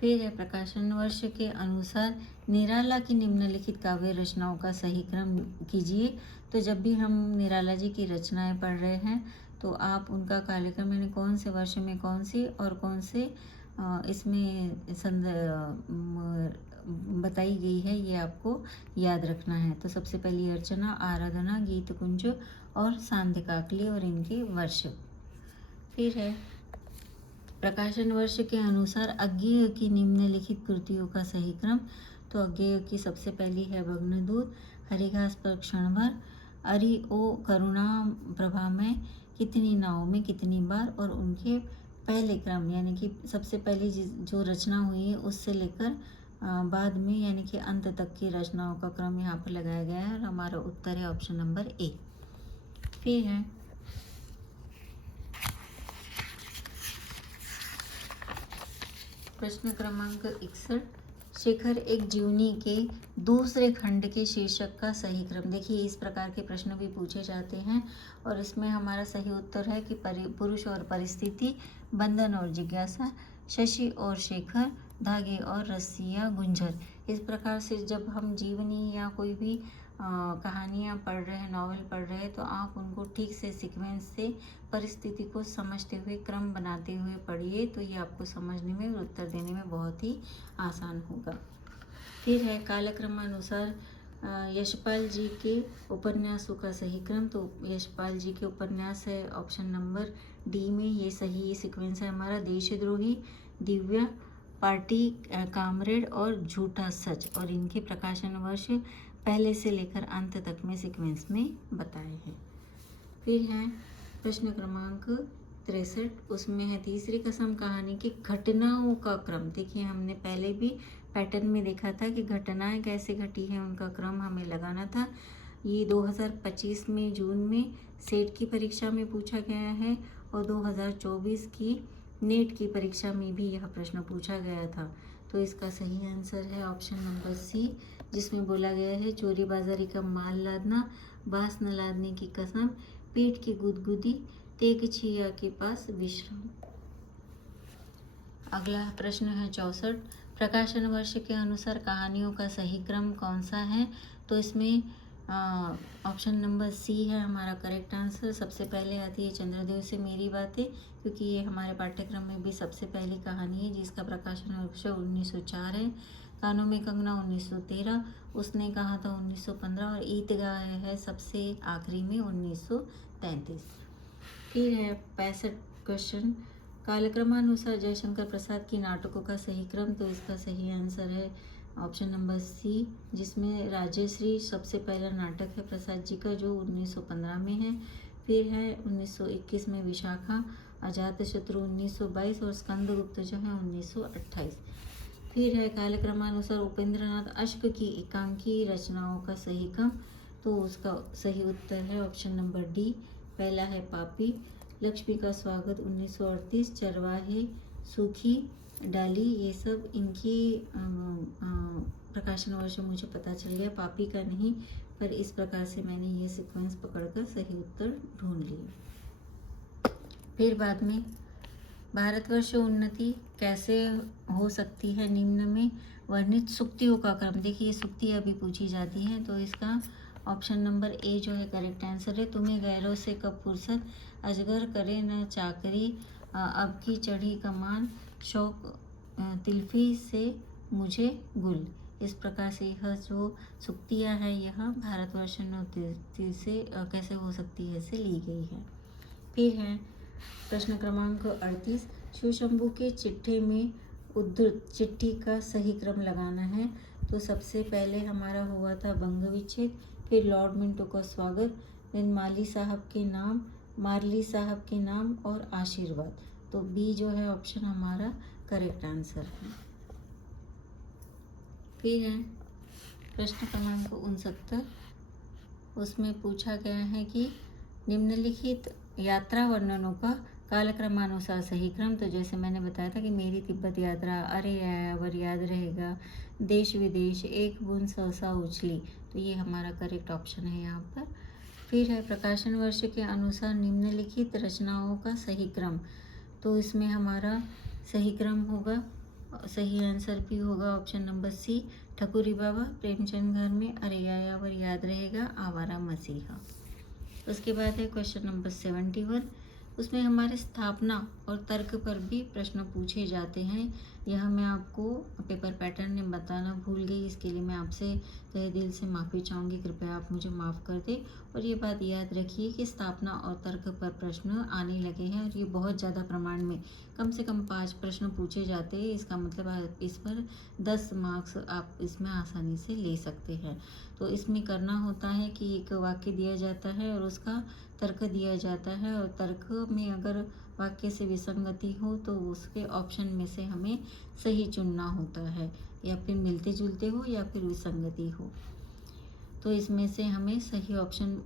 फिर है प्रकाशन वर्ष के अनुसार निराला की निम्नलिखित काव्य रचनाओं का सही क्रम कीजिए। तो जब भी हम निराला जी की रचनाएं पढ़ रहे हैं तो आप उनका कालक्रम यानी कौन से वर्ष में कौन सी और कौन से इसमें बताई गई है ये आपको याद रखना है। तो सबसे पहली अर्चना, आराधना, गीत कुंज और सांध्यकाकली और इनके वर्ष। फिर है प्रकाशन वर्ष के अनुसार अज्ञेय की निम्नलिखित कृतियों का सही क्रम। तो अज्ञेय की सबसे पहली है भग्नदूत, हरिघास पर क्षण भर, अरि ओ करुणा प्रभा में, कितनी नाव में कितनी बार, और उनके पहले क्रम यानी कि सबसे पहली जो रचना हुई है उससे लेकर बाद में यानी कि अंत तक की रचनाओं का क्रम यहाँ पर लगाया गया है और हमारा उत्तर है ऑप्शन नंबर ए। फिर है प्रश्न क्रमांक 61, शेखर एक जीवनी के दूसरे खंड के शीर्षक का सही क्रम। देखिए इस प्रकार के प्रश्न भी पूछे जाते हैं और इसमें हमारा सही उत्तर है कि पुरुष और परिस्थिति, बंधन और जिज्ञासा, शशि और शेखर, धागे और रस्सियाँ गुंजर। इस प्रकार से जब हम जीवनी या कोई भी कहानियाँ पढ़ रहे हैं, नॉवल पढ़ रहे हैं, तो आप उनको ठीक से सीक्वेंस से परिस्थिति को समझते हुए क्रम बनाते हुए पढ़िए, तो ये आपको समझने में और उत्तर देने में बहुत ही आसान होगा। फिर है कालक्रमानुसार यशपाल जी के उपन्यासों का सही क्रम। तो यशपाल जी के उपन्यास है ऑप्शन नंबर डी में, ये सही सीक्वेंस है हमारा, देशद्रोही, दिव्या, पार्टी कामरेड और झूठा सच, और इनके प्रकाशन वर्ष पहले से लेकर अंत तक में सीक्वेंस में बताए हैं। फिर है प्रश्न क्रमांक 63, उसमें है तीसरी कसम कहानी की घटनाओं का क्रम। देखिए हमने पहले भी पैटर्न में देखा था कि घटनाएं कैसे घटी हैं उनका क्रम हमें लगाना था। ये 2025 में जून में सेट की परीक्षा में पूछा गया है और 2024 की नेट की परीक्षा में भी यह प्रश्न पूछा गया था। तो इसका सही आंसर है ऑप्शन नंबर सी, जिसमें बोला गया है चोरी बाजारी का माल लादना, बांस न लादने की कसम, पीठ की गुदगुदी, तेग छिया के पास विश्राम। अगला प्रश्न है 64। प्रकाशन वर्ष के अनुसार कहानियों का सही क्रम कौन सा है? तो इसमें ऑप्शन नंबर सी है हमारा करेक्ट आंसर। सबसे पहले आती है चंद्रदेव से मेरी बातें, क्योंकि ये हमारे पाठ्यक्रम में भी सबसे पहली कहानी है जिसका प्रकाशन वर्ष 1904 है। कानों में कंगना 1913, उसने कहा था 1915 और ईदगाह है सबसे आखिरी में 1933। फिर है 65 क्वेश्चन। कालक्रमानुसार जयशंकर प्रसाद की नाटकों का सही क्रम, तो इसका सही आंसर है ऑप्शन नंबर सी, जिसमें राजेश्री सबसे पहला नाटक है प्रसाद जी का जो 1915 में है। फिर है 1921 में विशाखा, अजातशत्रु 1922 और स्कंदगुप्त जो है 1928। फिर है कालक्रमानुसार उपेंद्रनाथ अश्क की एकांकी रचनाओं का सही क्रम, तो उसका सही उत्तर है ऑप्शन नंबर डी, पहला है पापी। लक्ष्मी का स्वागत 1938, चरवाहे, सूखी डाली, ये सब इनकी प्रकाशन वर्ष मुझे पता चल गया, पापी का नहीं, पर इस प्रकार से मैंने ये सीक्वेंस पकड़कर सही उत्तर ढूंढ लिए। फिर बाद में भारतवर्ष उन्नति कैसे हो सकती है निम्न में वर्णित सूक्तियों का क्रम। देखिए ये सूक्ति अभी पूछी जाती है, तो इसका ऑप्शन नंबर ए जो है करेक्ट आंसर है। तुम्हें गैरों से कब फुर्सत, अजगर करे न चाकरी, अब की चढ़ी कमान, शौक तिल्फी से मुझे गुल। इस प्रकार से यह जो सूक्तियाँ है यह भारतवर्ष उन्नति से कैसे हो सकती है से ली गई है। फिर है प्रश्न क्रमांक 38। शिवशंभू के चिट्ठे में उद्धृत चिट्ठी का सही क्रम लगाना है, तो सबसे पहले हमारा हुआ था बंग विच्छेद, फिर लॉर्ड मिंटो का स्वागत, देन माली साहब के नाम, मार्ली साहब के नाम और आशीर्वाद, तो बी जो है ऑप्शन हमारा करेक्ट आंसर है। फिर है प्रश्न क्रमांक 69। उसमें पूछा गया है कि निम्नलिखित यात्रा वर्णनों का कालक्रमानुसार सही क्रम, तो जैसे मैंने बताया था कि मेरी तिब्बत यात्रा, अरे आयावर याद रहेगा, देश विदेश, एक बूंद सहसा उछली, तो ये हमारा करेक्ट ऑप्शन है यहाँ पर। फिर है प्रकाशन वर्ष के अनुसार निम्नलिखित रचनाओं का सही क्रम, तो इसमें हमारा सही क्रम होगा, सही आंसर भी होगा ऑप्शन नंबर सी, ठकुरी बाबा, प्रेमचंद घर में, अरे आयावर याद रहेगा, आवारा मसीहा। उसके बाद है क्वेश्चन नंबर 71। उसमें हमारे स्थापना और तर्क पर भी प्रश्न पूछे जाते हैं। यह मैं आपको पेपर पैटर्न में बताना भूल गई, इसके लिए मैं आपसे तहे दिल से माफ़ी चाहूँगी, कृपया आप मुझे माफ़ कर दें। और ये बात याद रखिए कि स्थापना और तर्क पर प्रश्न आने लगे हैं और ये बहुत ज़्यादा प्रमाण में, कम से कम 5 प्रश्न पूछे जाते हैं। इसका मतलब आप इस पर 10 मार्क्स आप इसमें आसानी से ले सकते हैं। तो इसमें करना होता है कि एक वाक्य दिया जाता है और उसका तर्क दिया जाता है, और तर्क में अगर वाक्य से विसंगति हो तो उसके ऑप्शन में से हमें सही चुनना होता है, या फिर मिलते जुलते हो या फिर विसंगति हो, तो इसमें से हमें सही ऑप्शन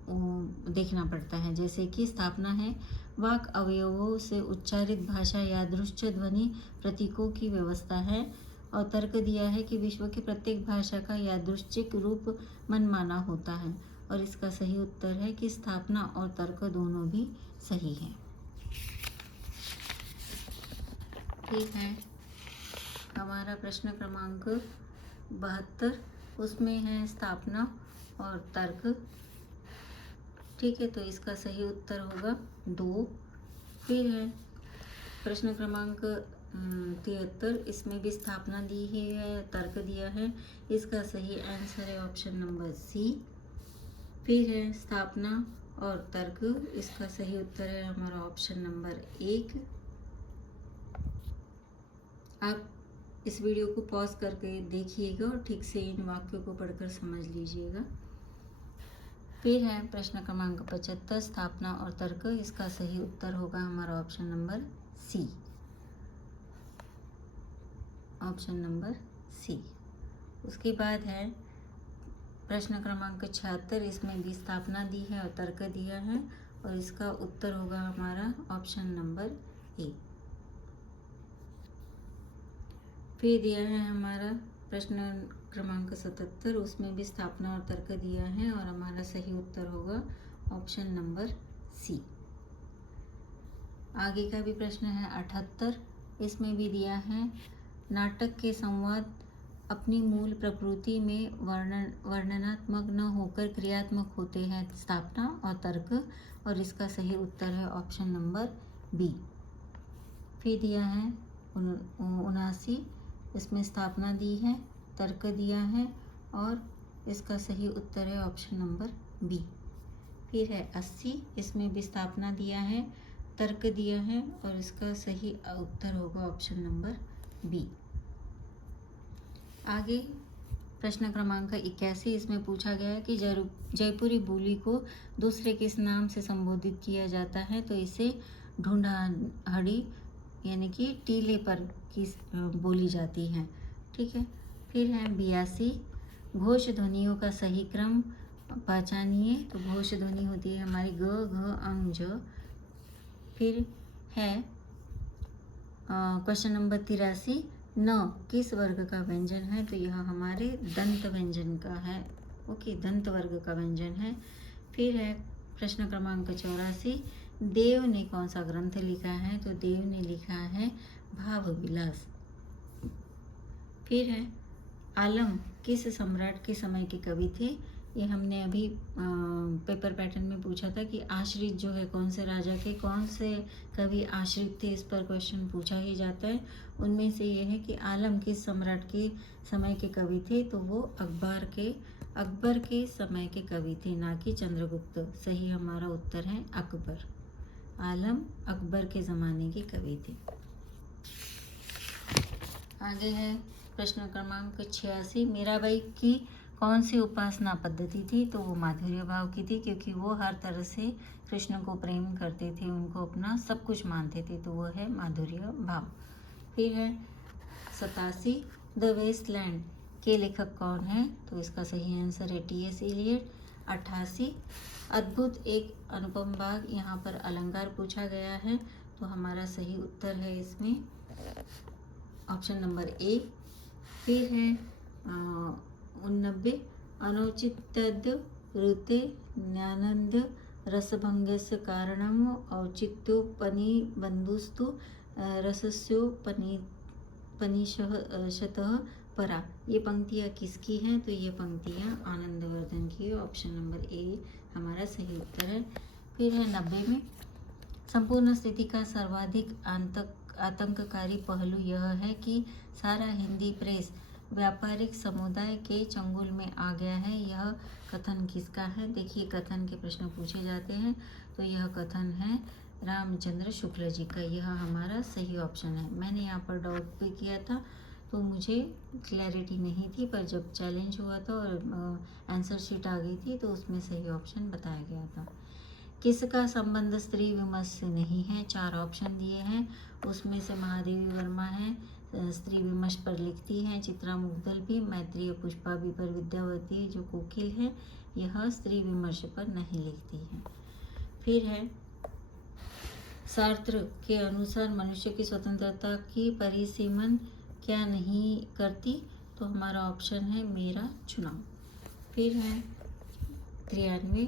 देखना पड़ता है। जैसे कि स्थापना है, वाक अवयवों से उच्चारित भाषा यादृश्य ध्वनि प्रतीकों की व्यवस्था है, और तर्क दिया है कि विश्व की प्रत्येक भाषा का यादृच्छिक रूप मनमाना होता है, और इसका सही उत्तर है कि स्थापना और तर्क दोनों भी सही हैं। ठीक है, हमारा प्रश्न क्रमांक 72, उसमें है स्थापना और तर्क। ठीक है, तो इसका सही उत्तर होगा 2। फिर है प्रश्न क्रमांक 73, इसमें भी स्थापना दी है, तर्क दिया है, इसका सही आंसर है ऑप्शन नंबर सी। फिर है स्थापना और तर्क, इसका सही उत्तर है हमारा ऑप्शन नंबर 1। आप इस वीडियो को पॉज करके देखिएगा और ठीक से इन वाक्यों को पढ़कर समझ लीजिएगा। फिर है प्रश्न क्रमांक 75, स्थापना और तर्क, इसका सही उत्तर होगा हमारा option number C, option number C. उसके बाद है प्रश्न क्रमांक 76, इसमें भी स्थापना दी है और तर्क दिया है, और इसका उत्तर होगा हमारा ऑप्शन नंबर ए। फिर दिया है हमारा प्रश्न क्रमांक 77, उसमें भी स्थापना और तर्क दिया है, और हमारा सही उत्तर होगा ऑप्शन नंबर सी। आगे का भी प्रश्न है 78, इसमें भी दिया है नाटक के संवाद अपनी मूल प्रकृति में वर्णनात्मक न होकर क्रियात्मक होते हैं, स्थापना और तर्क, और इसका सही उत्तर है ऑप्शन नंबर बी। फिर दिया है 79, इसमें स्थापना दी है, तर्क दिया है और इसका सही उत्तर है ऑप्शन नंबर बी। फिर है 80, इसमें भी स्थापना दिया है, तर्क दिया है और इसका सही उत्तर होगा ऑप्शन नंबर बी। आगे प्रश्न क्रमांक 81, इसमें पूछा गया है कि जयपुरी बोली को दूसरे किस नाम से संबोधित किया जाता है, तो इसे ढूंढाहड़ी यानी कि टीले पर की बोली जाती है। ठीक है। फिर है 82, घोष ध्वनियों का सही क्रम पहचानिए, तो घोष ध्वनि होती है हमारी ग, घ, अंग, ज। फिर है क्वेश्चन नंबर 83, न किस वर्ग का व्यंजन है, तो यह हमारे दंत व्यंजन का है। ओके, दंत वर्ग का व्यंजन है। फिर है प्रश्न क्रमांक 84, देव ने कौन सा ग्रंथ लिखा है, तो देव ने लिखा है भाव विलास। फिर है आलम किस सम्राट के समय के कवि थे, ये हमने अभी पेपर पैटर्न में पूछा था कि आश्रित जो है कौन से राजा के कौन से कवि आश्रित थे, इस पर क्वेश्चन पूछा ही जाता है। उनमें से ये है कि आलम किस सम्राट के समय के कवि थे, तो वो अकबर के समय के कवि थे, ना कि चंद्रगुप्त। सही हमारा उत्तर है अकबर। आलम अकबर के ज़माने के कवि थे। आगे है प्रश्न क्रमांक 86, मीराबाई की कौन सी उपासना पद्धति थी, तो वो माधुर्य भाव की थी, क्योंकि वो हर तरह से कृष्ण को प्रेम करते थे, उनको अपना सब कुछ मानते थे, तो वो है माधुर्य भाव। फिर है 87, द वेस्टलैंड के लेखक कौन है, तो इसका सही आंसर है टी.एस. इलियट। 88, अद्भुत एक अनुपम बाग, यहाँ पर अलंकार पूछा गया है, तो हमारा सही उत्तर है इसमें ऑप्शन नंबर ए। फिर है 89, अनौचित्यद ऋते ज्ञानंद रसभंगस्य कारणम औचित्योपनिबंधुस्तु रसस्योपनिषतः परा। ये पंक्तियाँ किसकी हैं, तो ये पंक्तियाँ आनंदवर्धन की, ऑप्शन नंबर ए हमारा सही उत्तर है। फिर है 90 में, संपूर्ण स्थिति का सर्वाधिक आतंककारी पहलू यह है कि सारा हिंदी प्रेस व्यापारिक समुदाय के चंगुल में आ गया है, यह कथन किसका है। देखिए कथन के प्रश्न पूछे जाते हैं, तो यह कथन है रामचंद्र शुक्ल जी का, यह हमारा सही ऑप्शन है। मैंने यहाँ पर डाउट भी किया था, तो मुझे क्लैरिटी नहीं थी, पर जब चैलेंज हुआ था और आंसर शीट आ गई थी, तो उसमें सही ऑप्शन बताया गया था। किसका संबंध स्त्री विमर्श से नहीं है, 4 ऑप्शन दिए हैं, उसमें से महादेवी वर्मा है, स्त्री विमर्श पर लिखती हैं, चित्रा मुग्धल भी, मैत्रेय पुष्पा भी पर विद्यावती जो कोकिल है, यह स्त्री विमर्श पर नहीं लिखती है। फिर है सार्त्र के अनुसार मनुष्य की स्वतंत्रता की परिसीमन क्या नहीं करती, तो हमारा ऑप्शन है मेरा चुनाव। फिर है 93,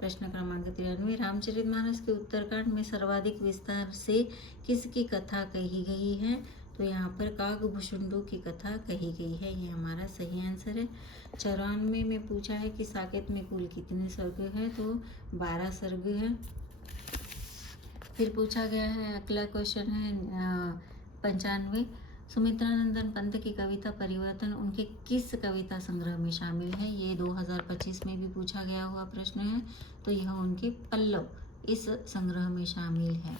प्रश्न क्रमांक 93, रामचरितमानस के उत्तरकांड में सर्वाधिक विस्तार से किसकी कथा कही गई है, तो यहाँ पर कागभूषुंडू की कथा कही गई है, ये हमारा सही आंसर है। 94 में पूछा है कि साकेत में कुल कितने सर्ग है, तो 12 सर्ग है। फिर पूछा गया है, अगला क्वेश्चन है 95, सुमित्रानंदन पंत की कविता परिवर्तन उनके किस कविता संग्रह में शामिल है, ये 2025 में भी पूछा गया हुआ प्रश्न है, तो यह उनके पल्लव इस संग्रह में शामिल है।